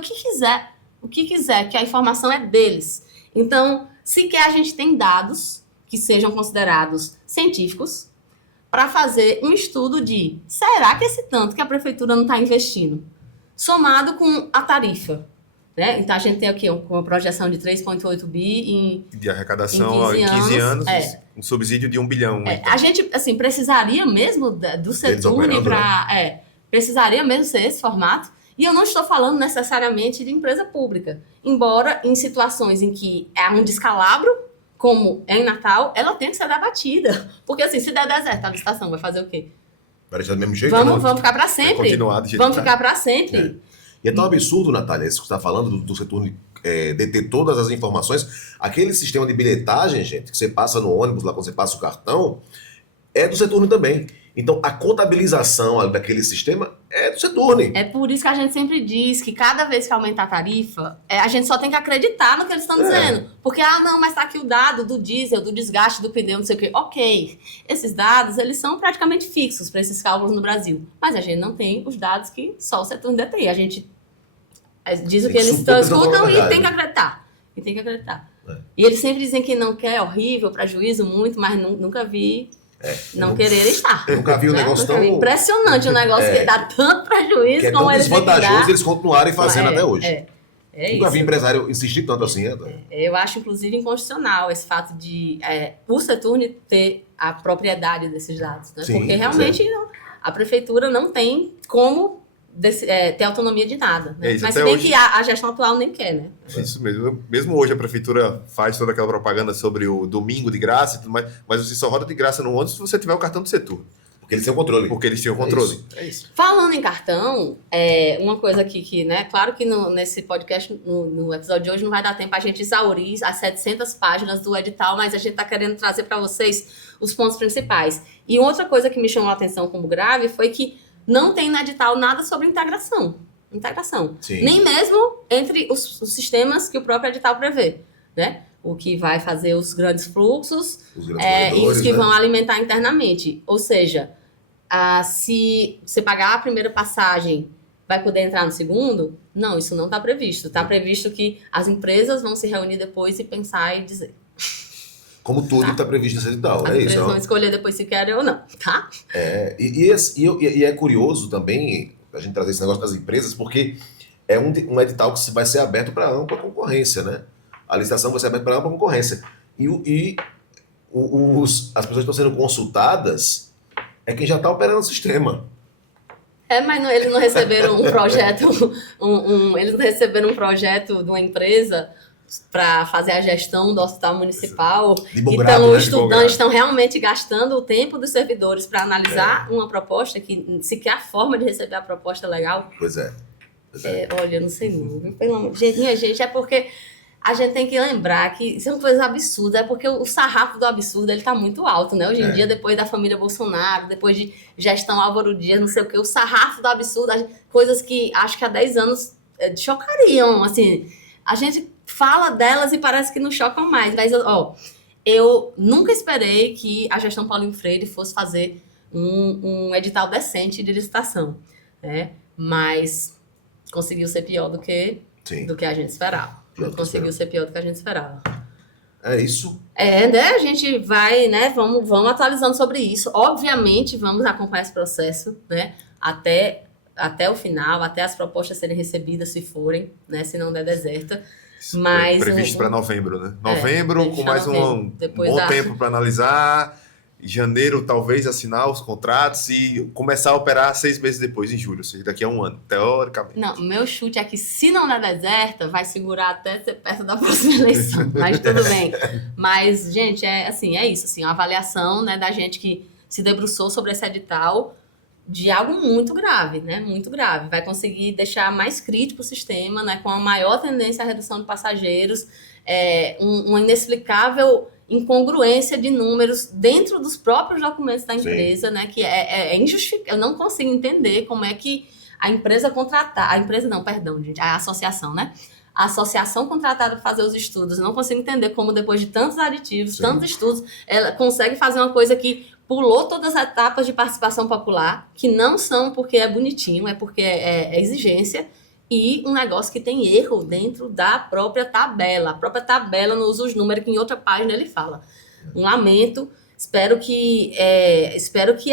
o que quiser, que a informação é deles. Então, sequer a gente tem dados que sejam considerados científicos para fazer um estudo de será que esse tanto que a prefeitura não está investindo, somado com a tarifa, né? Então a gente tem aqui uma projeção de 3,8 bi de arrecadação em 15 anos, é. um subsídio de 1 bilhão. É, então. a gente, assim, precisaria mesmo do Seturne para... precisaria mesmo ser esse formato. E eu não estou falando necessariamente de empresa pública. Embora em situações em que há um descalabro, como é em Natal, ela tem que ser debatida. Porque assim, se der deserto, a licitação vai fazer o quê? Vai deixar do mesmo jeito? Vamos ficar para sempre. Vai continuar do jeito Vamos que tá. ficar para sempre. E é tão absurdo, Natália, isso que você está falando do Seturne deter todas as informações. Aquele sistema de bilhetagem, gente, que você passa no ônibus, lá quando você passa o cartão, é do Seturne também. Então, a contabilização daquele sistema é do Seturne. É por isso que a gente sempre diz que cada vez que aumentar a tarifa, a gente só tem que acreditar no que eles estão dizendo. Porque, não, mas tá aqui o dado do diesel, do desgaste do pneu, não sei o quê. Ok, esses dados, eles são praticamente fixos para esses cálculos no Brasil. Mas a gente não tem os dados que só o Seturne detém. A gente diz o que eles escutam e tem que acreditar. E tem que acreditar. E eles sempre dizem que não quer, horrível, prejuízo muito, mas nunca vi... não querer estar. Eu nunca vi um negócio tão... Impressionante o negócio que dá tanto prejuízo que é como tão eles desvantajoso eles continuarem fazendo até hoje. Nunca vi empresário insistir tanto assim. Eu acho, inclusive, inconstitucional esse fato de o Seturne ter a propriedade desses dados. Né? Sim, porque realmente a prefeitura não tem como ter autonomia de nada. Né? Mas se bem que a gestão atual nem quer, né? Isso mesmo. Mesmo hoje a prefeitura faz toda aquela propaganda sobre o domingo de graça e tudo mais, mas você só roda de graça no ônibus se você tiver o cartão do Seturne. Porque eles têm o controle. Porque eles têm o controle. É isso. Falando em cartão, uma coisa aqui que, né, claro que nesse podcast, no episódio de hoje, não vai dar tempo a gente exaurir as 700 páginas do edital, mas a gente está querendo trazer para vocês os pontos principais. E outra coisa que me chamou a atenção como grave foi que não tem no edital nada sobre integração. Sim. Nem mesmo entre os sistemas que o próprio edital prevê, né? O que vai fazer os grandes fluxos e os que vão alimentar internamente. Ou seja, se você pagar a primeira passagem, vai poder entrar no segundo? Não, isso não está previsto. Está previsto que as empresas vão se reunir depois e pensar e dizer. Como tudo está previsto nesse edital. As empresas vão escolher depois se querem ou não, tá? E é curioso também a gente trazer esse negócio das empresas, porque é um edital que vai ser aberto para ampla concorrência, né? A licitação vai ser aberta para ampla concorrência. As pessoas que estão sendo consultadas é quem já está operando o sistema. Mas eles não receberam um projeto, eles não receberam um projeto de uma empresa para fazer a gestão do hospital municipal. Então, os estudantes estão realmente gastando o tempo dos servidores para analisar uma proposta que sequer a forma de receber a proposta é legal. Pois é. Olha, eu não sei não. Pelo amor de Deus, minha gente, é porque a gente tem que lembrar que são coisas absurdas, é porque o sarrafo do absurdo ele tá muito alto, né? Hoje em dia, depois da família Bolsonaro, depois de gestão Álvaro Dias, não sei o quê, o sarrafo do absurdo, coisas que acho que há 10 anos chocariam, assim. A gente fala delas e parece que não chocam mais, mas eu nunca esperei que a gestão Paulinho Freire fosse fazer um edital decente de licitação, né? Mas conseguiu ser pior do que a gente esperava. Conseguiu ser pior do que a gente esperava. É isso. Né? A gente vai, né? Vamos atualizando sobre isso. Obviamente, vamos acompanhar esse processo, né? Até o final, até as propostas serem recebidas, se forem, né? Se não der deserta. Mas previsto para novembro, né? Novembro, com mais um bom tempo para analisar. Em janeiro, talvez, assinar os contratos e começar a operar 6 meses depois, em julho, ou seja, daqui a um ano, teoricamente. Não, meu chute é que se não der deserta, vai segurar até ser perto da próxima eleição, mas tudo bem. Mas, gente, é isso, assim, uma avaliação, né, da gente que se debruçou sobre esse edital de algo muito grave, né, muito grave. Vai conseguir deixar mais crítico o sistema, né, com a maior tendência à redução de passageiros, uma inexplicável incongruência de números dentro dos próprios documentos da empresa, né? Que é injustificável. Eu não consigo entender como é que a empresa contratada... A empresa não, perdão, gente. A associação, né? A associação contratada para fazer os estudos. Eu não consigo entender como depois de tantos aditivos, tantos estudos, ela consegue fazer uma coisa que pulou todas as etapas de participação popular, que não são porque é bonitinho, é porque é exigência, e um negócio que tem erro dentro da própria tabela. A própria tabela não usa os números, que em outra página ele fala. Um lamento. Espero que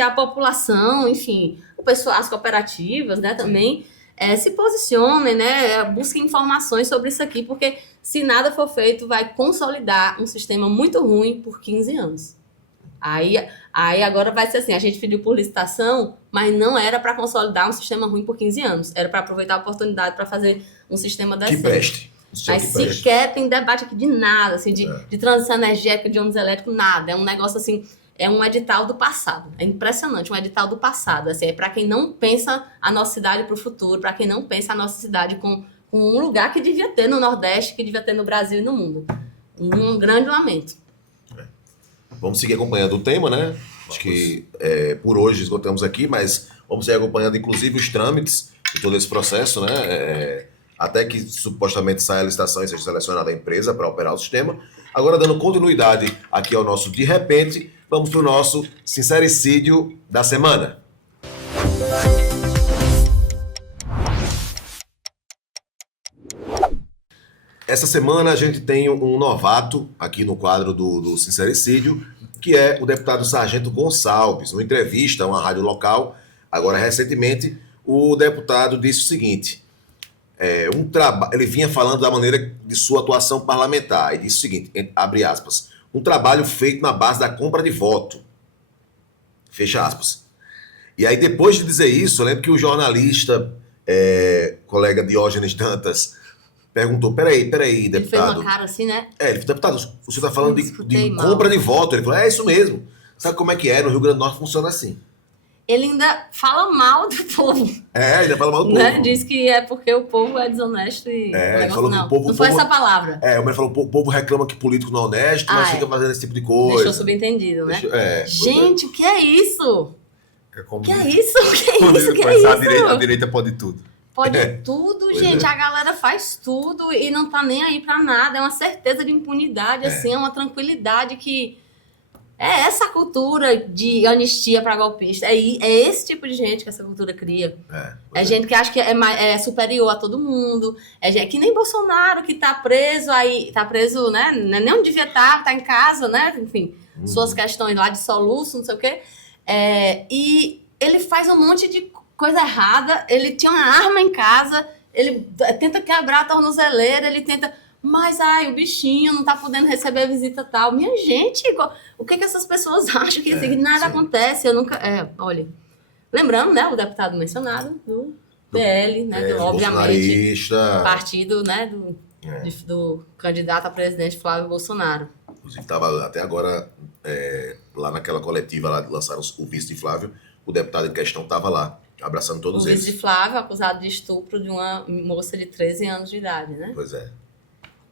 a população, enfim, o pessoal, as cooperativas, né, também se posicionem, né, busquem informações sobre isso aqui, porque se nada for feito, vai consolidar um sistema muito ruim por 15 anos. Aí agora vai ser assim, a gente pediu por licitação, mas não era para consolidar um sistema ruim por 15 anos, era para aproveitar a oportunidade para fazer um sistema decente. Que preste. Mas sequer tem debate aqui de nada, assim, de transição energética, de ônibus elétrico, nada. É um negócio assim, é um edital do passado. É impressionante, um edital do passado. Assim, é para quem não pensa a nossa cidade para o futuro, para quem não pensa a nossa cidade com um lugar que devia ter no Nordeste, que devia ter no Brasil e no mundo. Um grande lamento. Vamos seguir acompanhando o tema, né? Acho que por hoje esgotamos aqui, mas vamos seguir acompanhando inclusive os trâmites de todo esse processo, né? Até que supostamente saia a licitação e seja selecionada a empresa para operar o sistema. Agora, dando continuidade aqui ao nosso De Repente, vamos para o nosso sincericídio da semana. Essa semana a gente tem um novato aqui no quadro do sincericídio, que é o deputado Sargento Gonçalves. Numa entrevista a uma rádio local, agora recentemente, o deputado disse o seguinte, ele vinha falando da maneira de sua atuação parlamentar, e disse o seguinte, abre aspas, um trabalho feito na base da compra de voto, fecha aspas. E aí depois de dizer isso, eu lembro que o jornalista, colega Diógenes Dantas, perguntou, peraí, deputado. Ele fez uma cara assim, né? Ele falou, deputado, você está falando de compra de voto. Ele falou, é isso mesmo. Sabe como é que é? No Rio Grande do Norte funciona assim. Ele ainda fala mal do povo. Ele ainda fala mal do né? povo. Diz que é porque o povo é desonesto e... Ele falou que o povo... Não foi essa palavra. Ele falou, o povo reclama que político não é honesto, mas fica fazendo esse tipo de coisa. Deixou subentendido, né? Gente, o que é isso? O que é isso? A direita pode tudo. Pode tudo, gente. A galera faz tudo e não tá nem aí pra nada. É uma certeza de impunidade, assim, é uma tranquilidade que... É essa cultura de anistia pra golpista. É esse tipo de gente que essa cultura cria. Gente que acha que é superior a todo mundo. É gente que nem Bolsonaro, que tá preso aí... Tá preso, né? Nem onde devia estar, tá em casa, né? Enfim, suas questões lá de soluço, não sei o quê. E ele faz um monte de coisa errada, ele tinha uma arma em casa, ele tenta quebrar a tornozeleira, ele tenta... Mas, o bichinho não tá podendo receber a visita tal. Minha gente, o que essas pessoas acham? Que nada acontece, eu nunca... Olha, lembrando, né, o deputado mencionado do PL, né, obviamente, partido, né, do candidato a presidente Flávio Bolsonaro. Inclusive, estava até agora, lá naquela coletiva, lá lançaram o vice de Flávio, o deputado em questão estava lá, abraçando todos eles. O vice de Flávio, acusado de estupro de uma moça de 13 anos de idade, né? Pois é.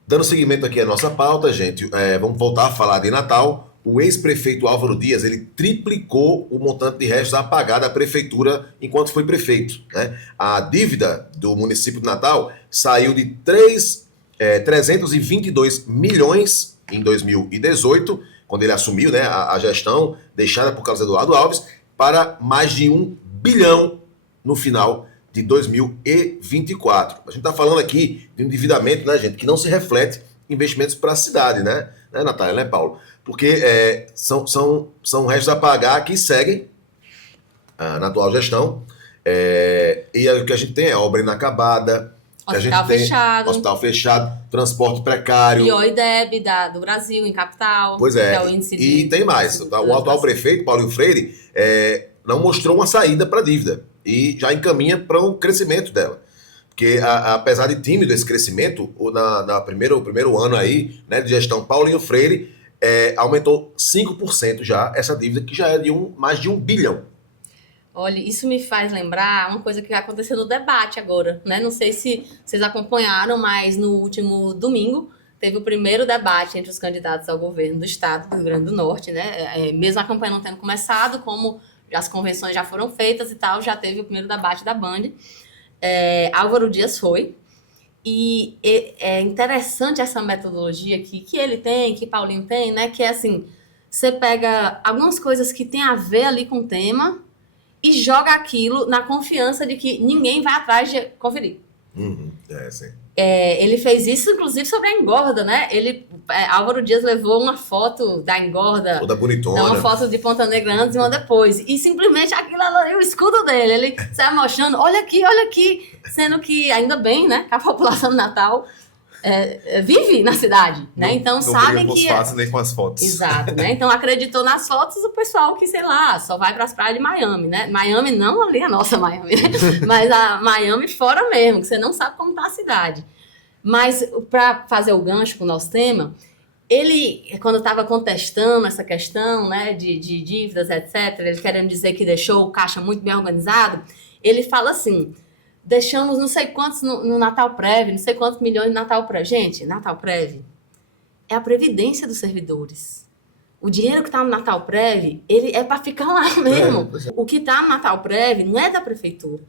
Dando seguimento aqui à nossa pauta, gente, vamos voltar a falar de Natal. O ex-prefeito Álvaro Dias, ele triplicou o montante de restos a pagar da prefeitura enquanto foi prefeito, né? A dívida do município de Natal saiu de 322 milhões em 2018, quando ele assumiu, né, a gestão deixada por Carlos Eduardo Alves, para mais de 1 bilhão no final de 2024. A gente está falando aqui de um endividamento, né, gente, que não se reflete em investimentos para a cidade, né, Natália, né, Paulo? Porque são restos a pagar que seguem na atual gestão, e o que a gente tem é obra inacabada, hospital fechado, transporte precário. Pior IDEB do Brasil, em capital. Pois é, e tem mais. O atual prefeito, Paulinho Freire, não mostrou uma saída para a dívida e já encaminha para o crescimento dela. Porque, apesar de tímido esse crescimento, o primeiro ano aí, né, de gestão Paulinho Freire, aumentou 5% já essa dívida, que já é de mais de 1 bilhão. Olha, isso me faz lembrar uma coisa que aconteceu no debate agora, né? Não sei se vocês acompanharam, mas no último domingo teve o primeiro debate entre os candidatos ao governo do estado do Rio Grande do Norte, né? Mesmo a campanha não tendo começado, como as convenções já foram feitas e tal, já teve o primeiro debate da Band. Álvaro Dias foi. E é interessante essa metodologia aqui, que ele tem, que Paulinho tem, né? Que é assim, você pega algumas coisas que tem a ver ali com o tema e joga aquilo na confiança de que ninguém vai atrás de conferir. Sim. Ele fez isso, inclusive, sobre a engorda, né? Ele Álvaro Dias levou uma foto da engorda, Toda bonitona. uma foto de Ponta Negra antes e uma depois. E simplesmente aquilo ali, o escudo dele, ele sai mostrando, olha aqui. Sendo que, ainda bem, né, que a população do Natal vive na cidade, né? Então não sabem briga com que... os fatos nem com as fotos. Exato, né? Então acreditou nas fotos o pessoal que, sei lá, só vai para as praias de Miami, né? Miami não ali a nossa Miami, né? Mas a Miami fora mesmo, que você não sabe como tá a cidade. Mas para fazer o gancho com o nosso tema, ele, quando estava contestando essa questão, né, de dívidas, etc., ele querendo dizer que deixou o caixa muito bem organizado, ele fala assim: deixamos não sei quantos no Natal Prev, não sei quantos milhões no Natal Prev. Gente, Natal Prev é a previdência dos servidores. O dinheiro que está no Natal Prev, ele é para ficar lá mesmo. O que está no Natal Prev não é da prefeitura.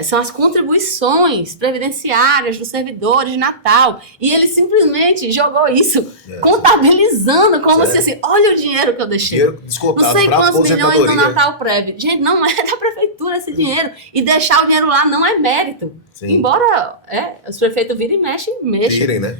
São as contribuições previdenciárias dos servidores de Natal. E ele simplesmente jogou isso, contabilizando, como se assim, olha o dinheiro que eu deixei. Dinheiro descontado não sei pra quantos milhões no aposentadoria. Natal Prev. Gente, não é da prefeitura esse dinheiro. E deixar o dinheiro lá não é mérito. Sim. Embora os prefeitos virem e mexem. Tirem, né?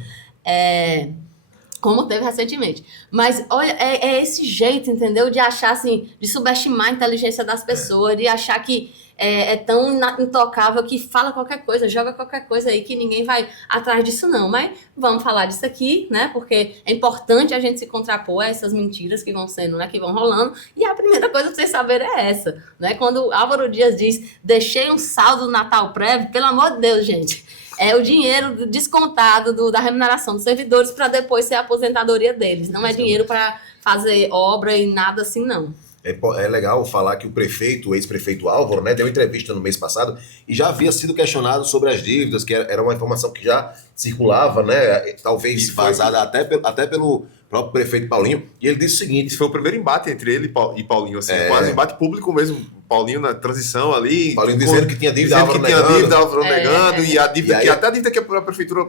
Como teve recentemente. Mas, olha, é esse jeito, entendeu? De achar, assim, de subestimar a inteligência das pessoas, de achar que é tão intocável que fala qualquer coisa, joga qualquer coisa aí que ninguém vai atrás disso, não. Mas vamos falar disso aqui, né? Porque é importante a gente se contrapor a essas mentiras que vão sendo, né? Que vão rolando. E a primeira coisa pra vocês saberem é essa, né? Quando Álvaro Dias diz, deixei um saldo no Natal Prev, pelo amor de Deus, gente. É o dinheiro descontado da remuneração dos servidores para depois ser a aposentadoria deles. Não é dinheiro para fazer obra e nada assim, não. É legal falar que o prefeito, o ex-prefeito Álvaro, né, deu entrevista no mês passado e já havia sido questionado sobre as dívidas, que era uma informação que já circulava, né, talvez vazada até pelo próprio prefeito Paulinho, e ele disse o seguinte... Esse foi o primeiro embate entre ele e Paulinho, assim, quase um embate público mesmo, Paulinho na transição ali... Paulinho dizendo que tinha dívida, Álvaro negando, e a dívida, e aí, até a dívida que a prefeitura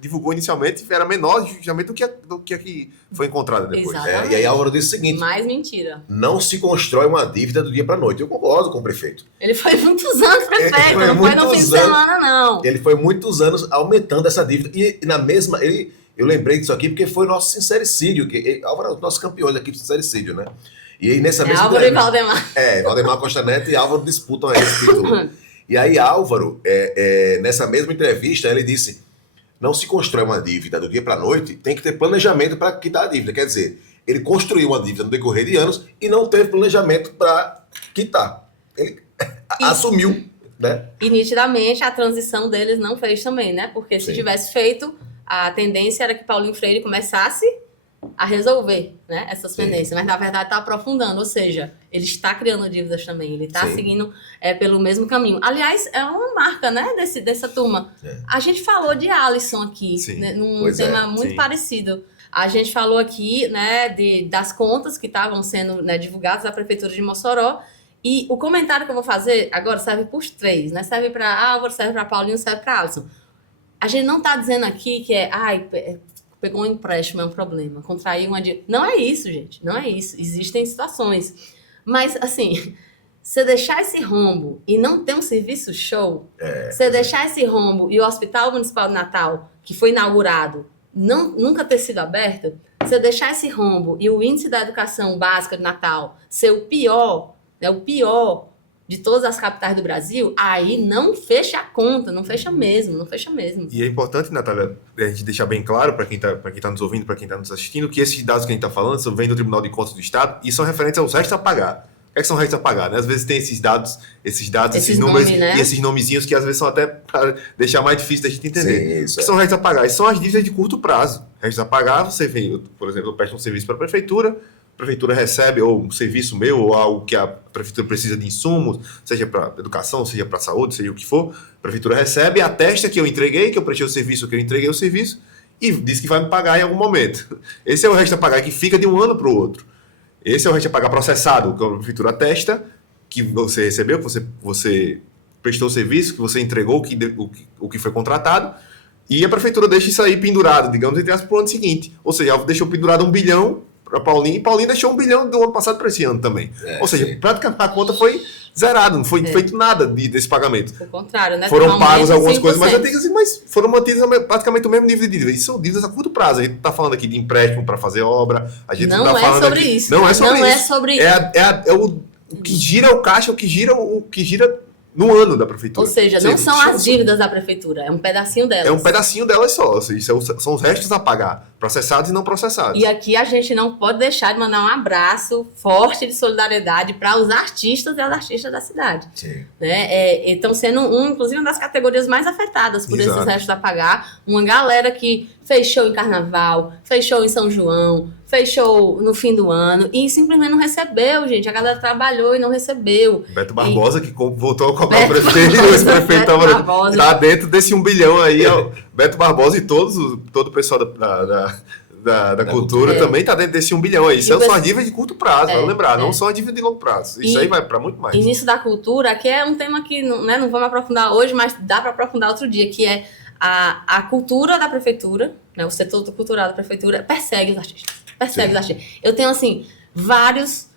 divulgou inicialmente era menor justamente do que foi encontrada depois. Exatamente. E aí Álvaro disse o seguinte... Mais mentira. Não se constrói uma dívida do dia para a noite. Eu concordo com o prefeito. Ele foi muitos anos prefeito, não foi no fim de semana, não. Ele foi muitos anos aumentando essa dívida. E na mesma... Eu lembrei disso aqui porque foi nosso sincericídio. Álvaro é o nosso campeão aqui de sincericídio, né? E aí nessa mesma... Álvaro e Valdemar. Valdemar Costa Neto e Álvaro disputam esse título. E aí Álvaro, nessa mesma entrevista, ele disse... Não se constrói uma dívida do dia para a noite, tem que ter planejamento para quitar a dívida. Quer dizer, ele construiu uma dívida no decorrer de anos e não teve planejamento para quitar. Ele assumiu, né? E nitidamente a transição deles não fez também, né? Porque se tivesse feito, a tendência era que Paulinho Freire começasse a resolver, né, essas pendências, mas na verdade está aprofundando, ou seja, ele está criando dívidas também, ele está seguindo pelo mesmo caminho. Aliás, é uma marca, né, dessa turma. A gente falou de Alisson aqui, né, num tema muito parecido. A gente falou aqui, né, das contas que estavam sendo, né, divulgadas da Prefeitura de Mossoró, e o comentário que eu vou fazer agora serve para os três, né, serve para Álvaro, serve para Paulinho, serve para Alisson. A gente não está dizendo aqui que pegou um empréstimo é um problema, contraiu uma dívida. Não é isso, gente, não é isso. Existem situações. Mas, assim, você deixar esse rombo e não ter um serviço show, você deixar esse rombo e o Hospital Municipal de Natal, que foi inaugurado, nunca ter sido aberto, você deixar esse rombo e o índice da educação básica de Natal ser o pior, né, o pior de todas as capitais do Brasil, aí não fecha a conta, não fecha mesmo. E é importante, Natália, a gente deixar bem claro para quem tá nos ouvindo, para quem está nos assistindo, que esses dados que a gente está falando vêm do Tribunal de Contas do Estado e são referentes aos restos a pagar. O que é que são restos a pagar? Né? Às vezes tem esses dados, esses números, né? E esses nomezinhos que às vezes são até para deixar mais difícil da gente entender. Sim, isso que são restos a pagar? E são as dívidas de curto prazo. Restos a pagar, você vem, por exemplo, eu presto um serviço para a prefeitura recebe ou um serviço meu ou algo que a prefeitura precisa de insumos, seja para educação, seja para saúde, seja o que for, a prefeitura recebe, atesta que eu entreguei, que eu prestei o serviço, que eu entreguei o serviço e diz que vai me pagar em algum momento. Esse é o resto a pagar que fica de um ano para o outro. Esse é o resto a pagar processado, que a prefeitura atesta que você recebeu, que você prestou o serviço, que você entregou o que foi contratado e a prefeitura deixa isso aí pendurado, digamos, entre as para o ano seguinte. Ou seja, deixou pendurado 1 bilhão para Paulinho, e Paulinho deixou 1 bilhão do ano passado para esse ano também. Ou seja, praticamente a conta foi zerado, não foi feito nada desse pagamento. Ao contrário, né? Foram pagos algumas 5%. coisas mais antigas, mas foram mantidas praticamente o mesmo nível de dívida. Isso são dívidas a curto prazo. A gente está falando aqui de empréstimo para fazer obra. A gente Não tá é falando sobre aqui... isso. Não é sobre não isso. É sobre É o que gira o caixa, o que gira no ano da prefeitura. Ou seja, não são as dívidas da prefeitura, é um pedacinho delas. É um pedacinho delas só. Ou seja, são os restos a pagar, processados e não processados. E aqui a gente não pode deixar de mandar um abraço forte de solidariedade para os artistas e as artistas da cidade. Sim. Né? Estão sendo, inclusive, uma das categorias mais afetadas por Exato. esses restos a pagar. Uma galera que fez show em Carnaval, fez show em São João, fez show no fim do ano e simplesmente não recebeu, gente. A galera trabalhou e não recebeu. Beto Barbosa, que voltou a cobrar o Beto prefeito, Barbosa, esse prefeito Beto Barbosa. tá dentro desse 1 bilhão aí. Ó, Beto Barbosa e todo o pessoal da cultura também tá dentro desse 1 bilhão aí. Isso são as dívidas de curto prazo, vamos lembrar, não são as dívidas de longo prazo. Isso aí vai para muito mais. E nisso da cultura, que é um tema que não vamos aprofundar hoje, mas dá para aprofundar outro dia, que é a cultura da prefeitura, né, o setor cultural da prefeitura persegue os artistas. Persegue os artistas. Eu tenho, assim, vários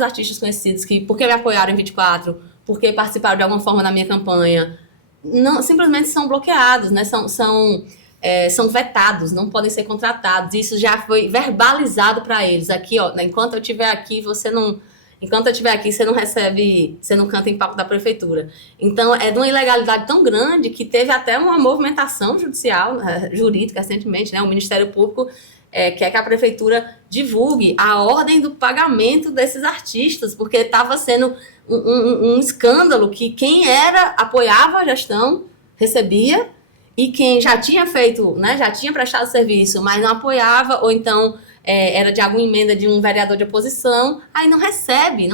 artistas conhecidos que, porque me apoiaram em 24, porque participaram de alguma forma da minha campanha, não, simplesmente são bloqueados, né? São vetados, não podem ser contratados. Isso já foi verbalizado para eles. Aqui, ó, enquanto eu estiver aqui, você não recebe, você não canta em palco da prefeitura. Então, é de uma ilegalidade tão grande que teve até uma movimentação judicial, jurídica, recentemente, né? O Ministério Público quer que a prefeitura divulgue a ordem do pagamento desses artistas, porque estava sendo um escândalo que quem apoiava a gestão recebia, e quem já tinha feito, né, já tinha prestado serviço, mas não apoiava, ou então era de alguma emenda de um vereador de oposição, aí não recebe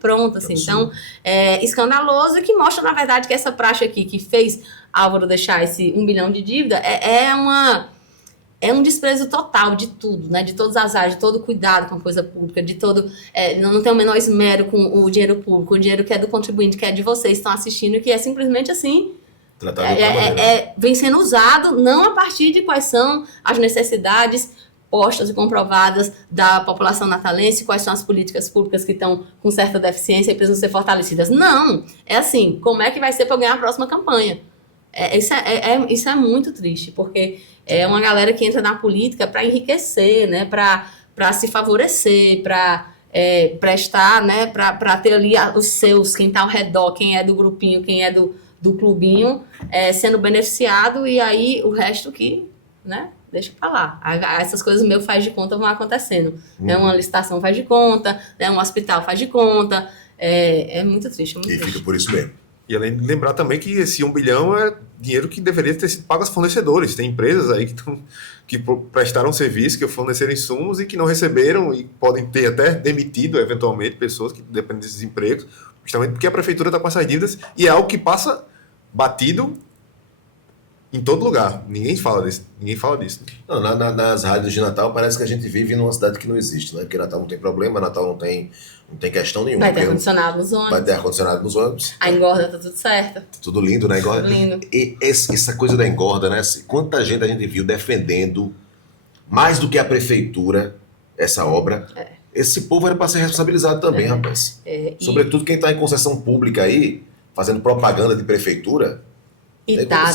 pronto, assim. Então, é escandaloso, e que mostra, na verdade, que essa praxe aqui, que fez Álvaro deixar esse 1 bilhão de dívida, é um desprezo total de tudo, né? De todas as áreas, de todo cuidado com a coisa pública, de todo... não tem o menor esmero com o dinheiro público, o dinheiro que é do contribuinte, que é de vocês que estão assistindo, que é simplesmente assim... vem sendo usado não a partir de quais são as necessidades postas e comprovadas da população natalense, quais são as políticas públicas que estão com certa deficiência e precisam ser fortalecidas. Não! É assim, como é que vai ser para eu ganhar a próxima campanha? Isso é muito triste, porque é uma galera que entra na política para enriquecer, né? Para se favorecer, para prestar, né? Para ter ali os seus, quem está ao redor, quem é do grupinho, quem é do clubinho, sendo beneficiado, e aí o resto que, né, deixa pra lá. Essas coisas meu faz de conta vão acontecendo. Uma licitação faz de conta, um hospital faz de conta, é muito triste. Muito triste. Fica por isso mesmo. E além de lembrar também que esse 1 bilhão é dinheiro que deveria ter sido pago aos fornecedores. Tem empresas aí que prestaram serviço, que forneceram insumos e que não receberam, e podem ter até demitido, eventualmente, pessoas que dependem desses empregos, justamente porque a prefeitura está com essas dívidas, e é algo que passa batido em todo lugar. Ninguém fala disso. Não, nas rádios de Natal parece que a gente vive numa cidade que não existe, né? Porque Natal não tem problema, Natal não tem questão nenhuma. Vai ter ar-condicionado nos ônibus. Vai ter ar-condicionado nos ônibus. A engorda tá tudo certo. Tudo lindo, né? Engorda. Tudo lindo. E essa coisa da engorda, né? Quanta gente a gente viu defendendo, mais do que a prefeitura, essa obra. Esse povo era para ser responsabilizado também, rapaz. Sobretudo quem está em concessão pública aí, fazendo propaganda de prefeitura. E tá,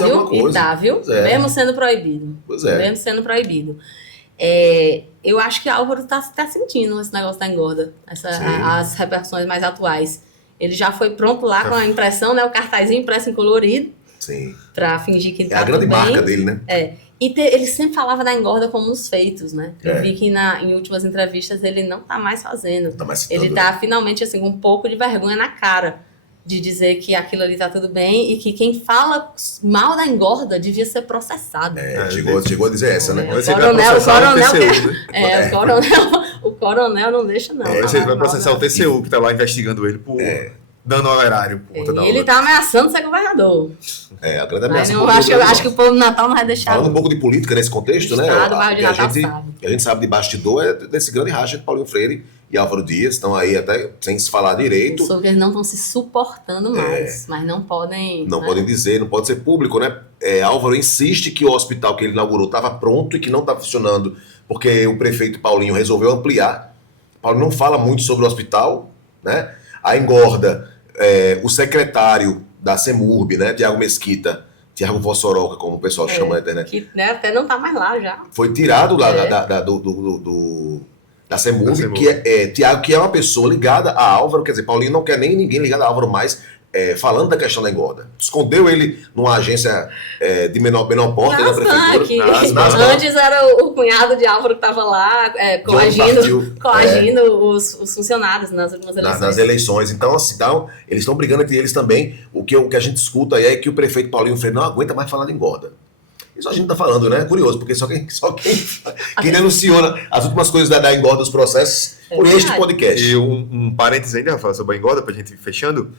viu? Mesmo sendo proibido. Pois é. Mesmo sendo proibido. Eu acho que Álvaro tá sentindo esse negócio da engorda, as repercussões mais atuais. Ele já foi pronto lá com a impressão, né? O cartazinho impresso em colorido. Sim. Pra fingir que ele tá a grande tudo bem. marca dele, né? E ele sempre falava da engorda como uns feitos, né? Eu vi que em últimas entrevistas ele não tá mais fazendo. Não tá mais citando, ele tá finalmente assim, com um pouco de vergonha na cara de dizer que aquilo ali tá tudo bem, e que quem fala mal da engorda devia ser processado. Chegou a dizer essa, né? O coronel não deixa, não. Você vai processar o TCU, que tá lá investigando ele por dano horário. Ele tá ameaçando ser governador. A grande ameaça. Acho que o povo do Natal não vai deixar. Falando um pouco de política nesse contexto, né? A gente sabe de bastidor desse grande racha de Paulinho Freire e Álvaro Dias, estão aí até sem se falar direito. Sobre que eles não estão se suportando mais, mas não podem... Não podem dizer, não pode ser público, né? Álvaro insiste que o hospital que ele inaugurou estava pronto e que não está funcionando, porque o prefeito Paulinho resolveu ampliar. Paulinho não fala muito sobre o hospital, né? A engorda, o secretário da CEMURB, né, Tiago Mesquita, Tiago Vossoroca, como o pessoal chama na internet, Que, né, até não tá mais lá já. foi tirado lá da CEMURB, Tiago, que é uma pessoa ligada a Álvaro, quer dizer, Paulinho não quer nem ninguém ligado a Álvaro mais, falando da questão da engorda. Escondeu ele numa agência de menor porte da prefeitura. Antes era o cunhado de Álvaro que estava lá coagindo os funcionários nas últimas eleições. Nas eleições. Então, assim, eles estão brigando entre eles também. O que a gente escuta aí é que o prefeito Paulinho Freire não aguenta mais falar de engorda. Isso a gente está falando, né? Curioso, porque só quem denunciou as últimas coisas da engorda dos processos por este podcast. E um parênteses ainda, Rafael, sobre a engorda, para a gente ir fechando,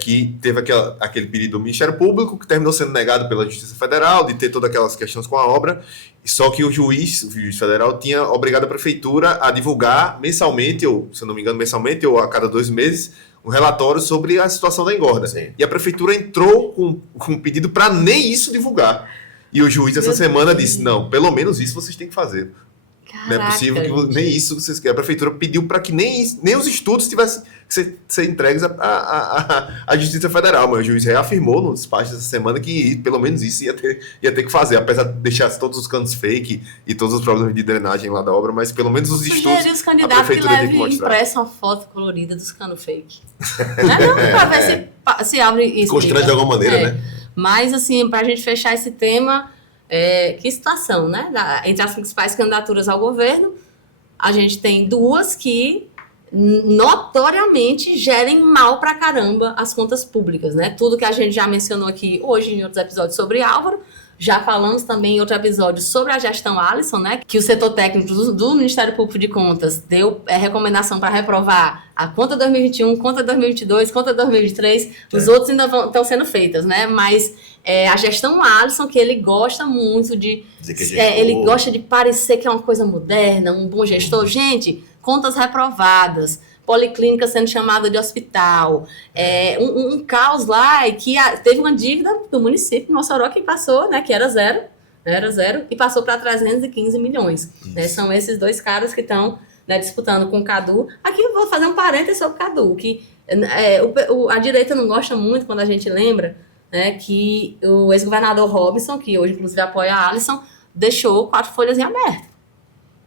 que teve aquele pedido do Ministério Público que terminou sendo negado pela Justiça Federal, de ter todas aquelas questões com a obra, só que o juiz federal tinha obrigado a prefeitura a divulgar mensalmente, ou se eu não me engano, mensalmente, ou a cada 2 meses, um relatório sobre a situação da engorda. Sim. E a prefeitura entrou com um pedido para nem isso divulgar. E o juiz essa semana disse, não, pelo menos isso vocês têm que fazer. Caraca, não é possível que nem isso vocês querem. A prefeitura pediu para que nem os estudos tivessem que ser entregues à Justiça Federal, mas o juiz reafirmou no despacho dessa semana que pelo menos isso ia ter que fazer, apesar de deixar todos os canos fake e todos os problemas de drenagem lá da obra, mas pelo menos os estudos os a candidatos prefeitura que tem que levem mostrar. impressa uma foto colorida dos canos fake. Não, para ver se abre isso. Constrange de alguma maneira, né? Mas, assim, para a gente fechar esse tema, que situação, né? Entre as principais candidaturas ao governo, a gente tem 2 que notoriamente gerem mal pra caramba as contas públicas, né? Tudo que a gente já mencionou aqui hoje em outros episódios sobre Álvaro, já falamos também em outro episódio sobre a gestão Alisson, né? Que o setor técnico do Ministério Público de Contas deu recomendação para reprovar a conta 2021, conta 2022, conta 2023. Os outros ainda estão sendo feitas, né? Mas a gestão Alisson, que ele gosta muito de... ele gosta de parecer que é uma coisa moderna, um bom gestor. Gente, contas reprovadas, policlínica sendo chamada de hospital, um caos lá, e que teve uma dívida do município de Mossoró que passou, né, que era zero, e passou para 315 milhões. Né, são esses 2 caras que estão, né, disputando com o Cadu. Aqui eu vou fazer um parênteses sobre o Cadu, que a direita não gosta muito quando a gente lembra, né, que o ex-governador Robson, que hoje inclusive apoia a Alisson, deixou 4 folhas em aberto.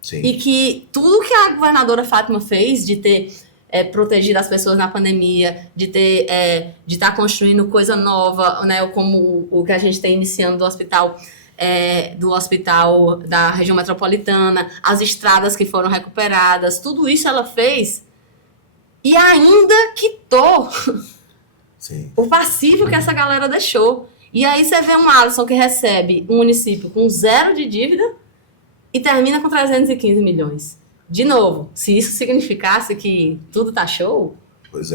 Sim. E que tudo que a governadora Fátima fez de ter protegido as pessoas na pandemia, de estar construindo coisa nova, né, como o que a gente tem iniciando do hospital da região metropolitana, as estradas que foram recuperadas, tudo isso ela fez e ainda quitou o passivo que essa galera deixou. E aí você vê um Alisson que recebe um município com 0 de dívida e termina com 315 milhões. De novo, se isso significasse que tudo tá show,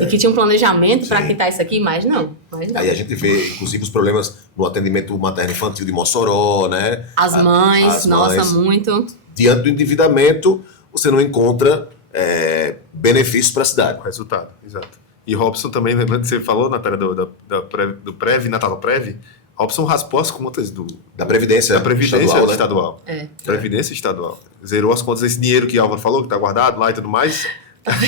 e que tinha um planejamento para quitar isso aqui, mas não. Aí a gente vê, inclusive, os problemas no atendimento materno-infantil de Mossoró, né? As mães, muito. Diante do endividamento, você não encontra benefícios para a cidade. Resultado, exato. E Robson também, lembrando que você falou, Natália, do Prev, Natal Prev, Robson raspou as contas da Previdência Estadual. Previdência Estadual. Zerou as contas, esse dinheiro que Álvaro falou, que está guardado lá e tudo mais.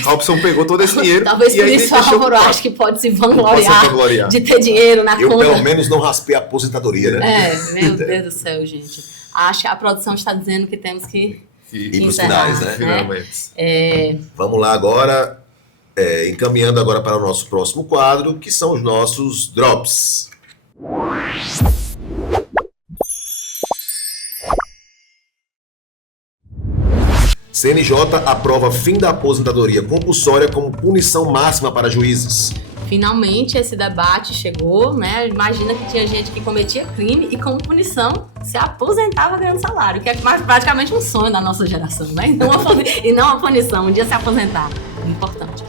Robson pegou todo esse dinheiro. Talvez por isso o Álvaro acho que pode se vangloriar de ter dinheiro na conta. Eu pelo menos não raspei a aposentadoria, né? Meu Deus do céu, gente. Acho que a produção está dizendo que temos que ir para os finais, né? Finalmente. Vamos lá agora, encaminhando agora para o nosso próximo quadro, que são os nossos Drops. CNJ aprova fim da aposentadoria compulsória como punição máxima para juízes. Finalmente esse debate chegou, né? Imagina que tinha gente que cometia crime e como punição se aposentava ganhando salário, que é praticamente um sonho da nossa geração, né? E não uma punição, um dia se aposentar. Importante.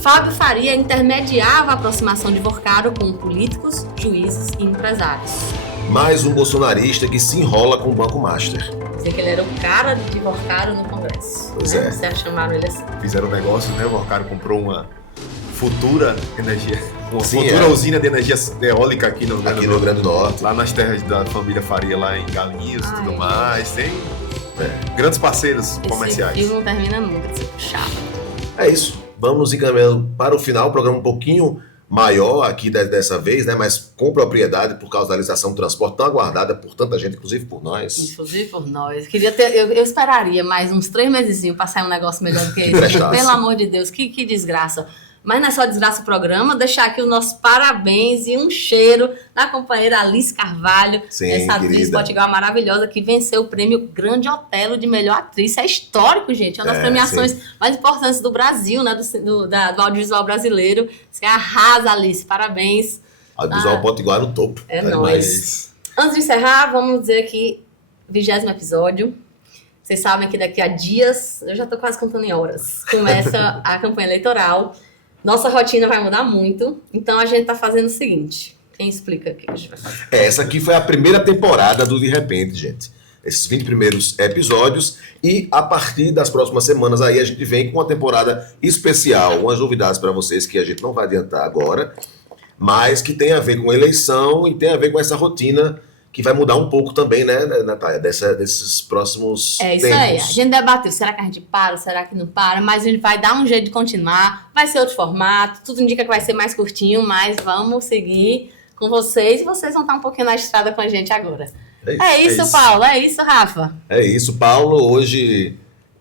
Fábio Faria intermediava a aproximação de Vorcaro com políticos, juízes e empresários. Mais um bolsonarista que se enrola com o Banco Master. Dizer que ele era o cara de Vorcaro no Congresso. Pois né? Vocês chamaram ele assim. Fizeram um negócio, né? O Vorcaro comprou uma futura usina de energia eólica aqui no Rio Grande do Norte. Lá nas terras da família Faria, lá em Galinhos e tudo mais. Tem grandes parceiros comerciais. Esse não termina nunca de ser puxado. É isso. vamos nos encaminhando para o final, o programa um pouquinho maior aqui dessa vez, né? Mas com propriedade por causa da licitação do transporte tão aguardada por tanta gente, inclusive por nós. Inclusive por nós. Eu esperaria mais uns 3 mesezinhos para sair um negócio melhor do que esse. Pelo amor de Deus, que desgraça. Mas não é só desgraça o programa, deixar aqui os nossos parabéns e um cheiro na companheira Alice Carvalho, Sim, essa atriz potiguar maravilhosa que venceu o prêmio Grande Otelo de melhor atriz. Isso é histórico, gente. É uma das premiações mais importantes do Brasil, né? Do audiovisual brasileiro. Você arrasa, Alice. Parabéns. Audiovisual potiguar no topo. É nóis. Antes de encerrar, vamos dizer aqui, 20º episódio. Vocês sabem que daqui a dias, eu já estou quase contando em horas, começa a campanha eleitoral. Nossa rotina vai mudar muito, então a gente tá fazendo o seguinte. Quem explica aqui? Essa aqui foi a primeira temporada do De Repente, gente. Esses 20 primeiros episódios. E a partir das próximas semanas aí a gente vem com uma temporada especial, umas novidades para vocês que a gente não vai adiantar agora, mas que tem a ver com eleição e tem a ver com essa rotina que vai mudar um pouco também, né, Natália, desses próximos tempos. É isso aí, a gente debateu, será que a gente para, será que não para, mas a gente vai dar um jeito de continuar, vai ser outro formato, tudo indica que vai ser mais curtinho, mas vamos seguir com vocês e vocês vão estar um pouquinho na estrada com a gente agora. É isso, Paulo, é isso, Rafa. É isso, Paulo, hoje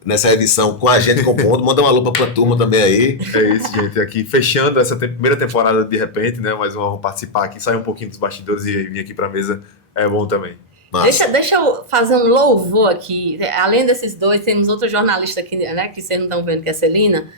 nessa edição com a gente compondo, manda uma lupa pra turma também aí. É isso, gente, aqui fechando essa primeira temporada De Repente, né, mas vamos participar aqui, sair um pouquinho dos bastidores e vir aqui pra mesa. É bom também. Deixa eu fazer um louvor aqui. Além desses dois, temos outro jornalista aqui, né? Que vocês não estão vendo, que é a Celina.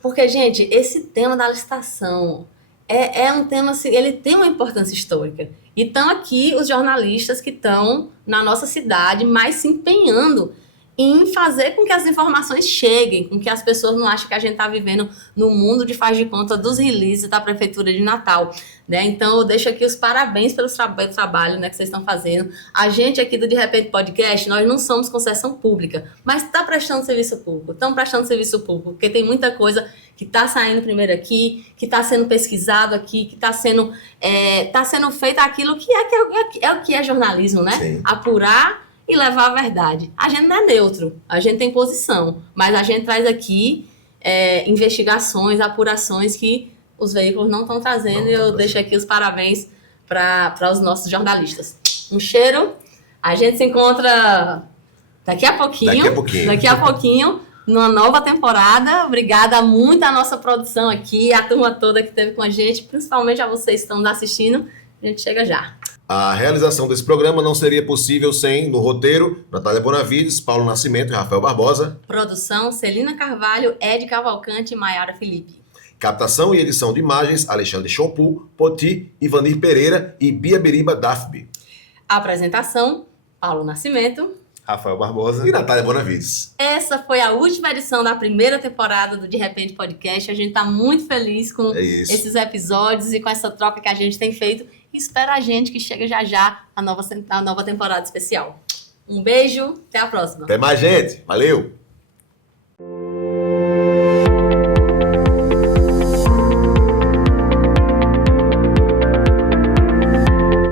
Porque, gente, esse tema da licitação é um tema, assim, ele tem uma importância histórica. E estão aqui os jornalistas que estão na nossa cidade mais se empenhando em fazer com que as informações cheguem, com que as pessoas não achem que a gente está vivendo no mundo de faz de conta dos releases da Prefeitura de Natal, né? Então, eu deixo aqui os parabéns pelo trabalho, né, que vocês estão fazendo. A gente aqui do De Repente Podcast, nós não somos concessão pública, mas está prestando serviço público, estão prestando serviço público, porque tem muita coisa que está saindo primeiro aqui, que está sendo pesquisado aqui, que está sendo feito aquilo que é o que é jornalismo, né? Sim. Apurar e levar a verdade. A gente não é neutro, a gente tem posição, mas a gente traz aqui investigações, apurações que os veículos não estão trazendo e eu deixo aqui os parabéns para os nossos jornalistas. Um cheiro, a gente se encontra daqui a pouquinho, numa nova temporada. Obrigada muito à nossa produção aqui, a turma toda que esteve com a gente, principalmente a vocês que estão nos assistindo. A gente chega já. A realização desse programa não seria possível sem, no roteiro, Natália Bonavides, Paulo Nascimento e Rafael Barbosa. Produção, Celina Carvalho, Ed Cavalcante e Maiara Felipe. Captação e edição de imagens, Alexandre Chompu, Poti, Ivanir Pereira e Bia Biriba Dafbi. Apresentação, Paulo Nascimento. Rafael Barbosa. E Natália Bonavides. Essa foi a última edição da primeira temporada do De Repente Podcast. A gente está muito feliz com esses episódios e com essa troca que a gente tem feito. E espera a gente que chega já a nova temporada especial. Um beijo, até a próxima. Até mais, gente. Valeu!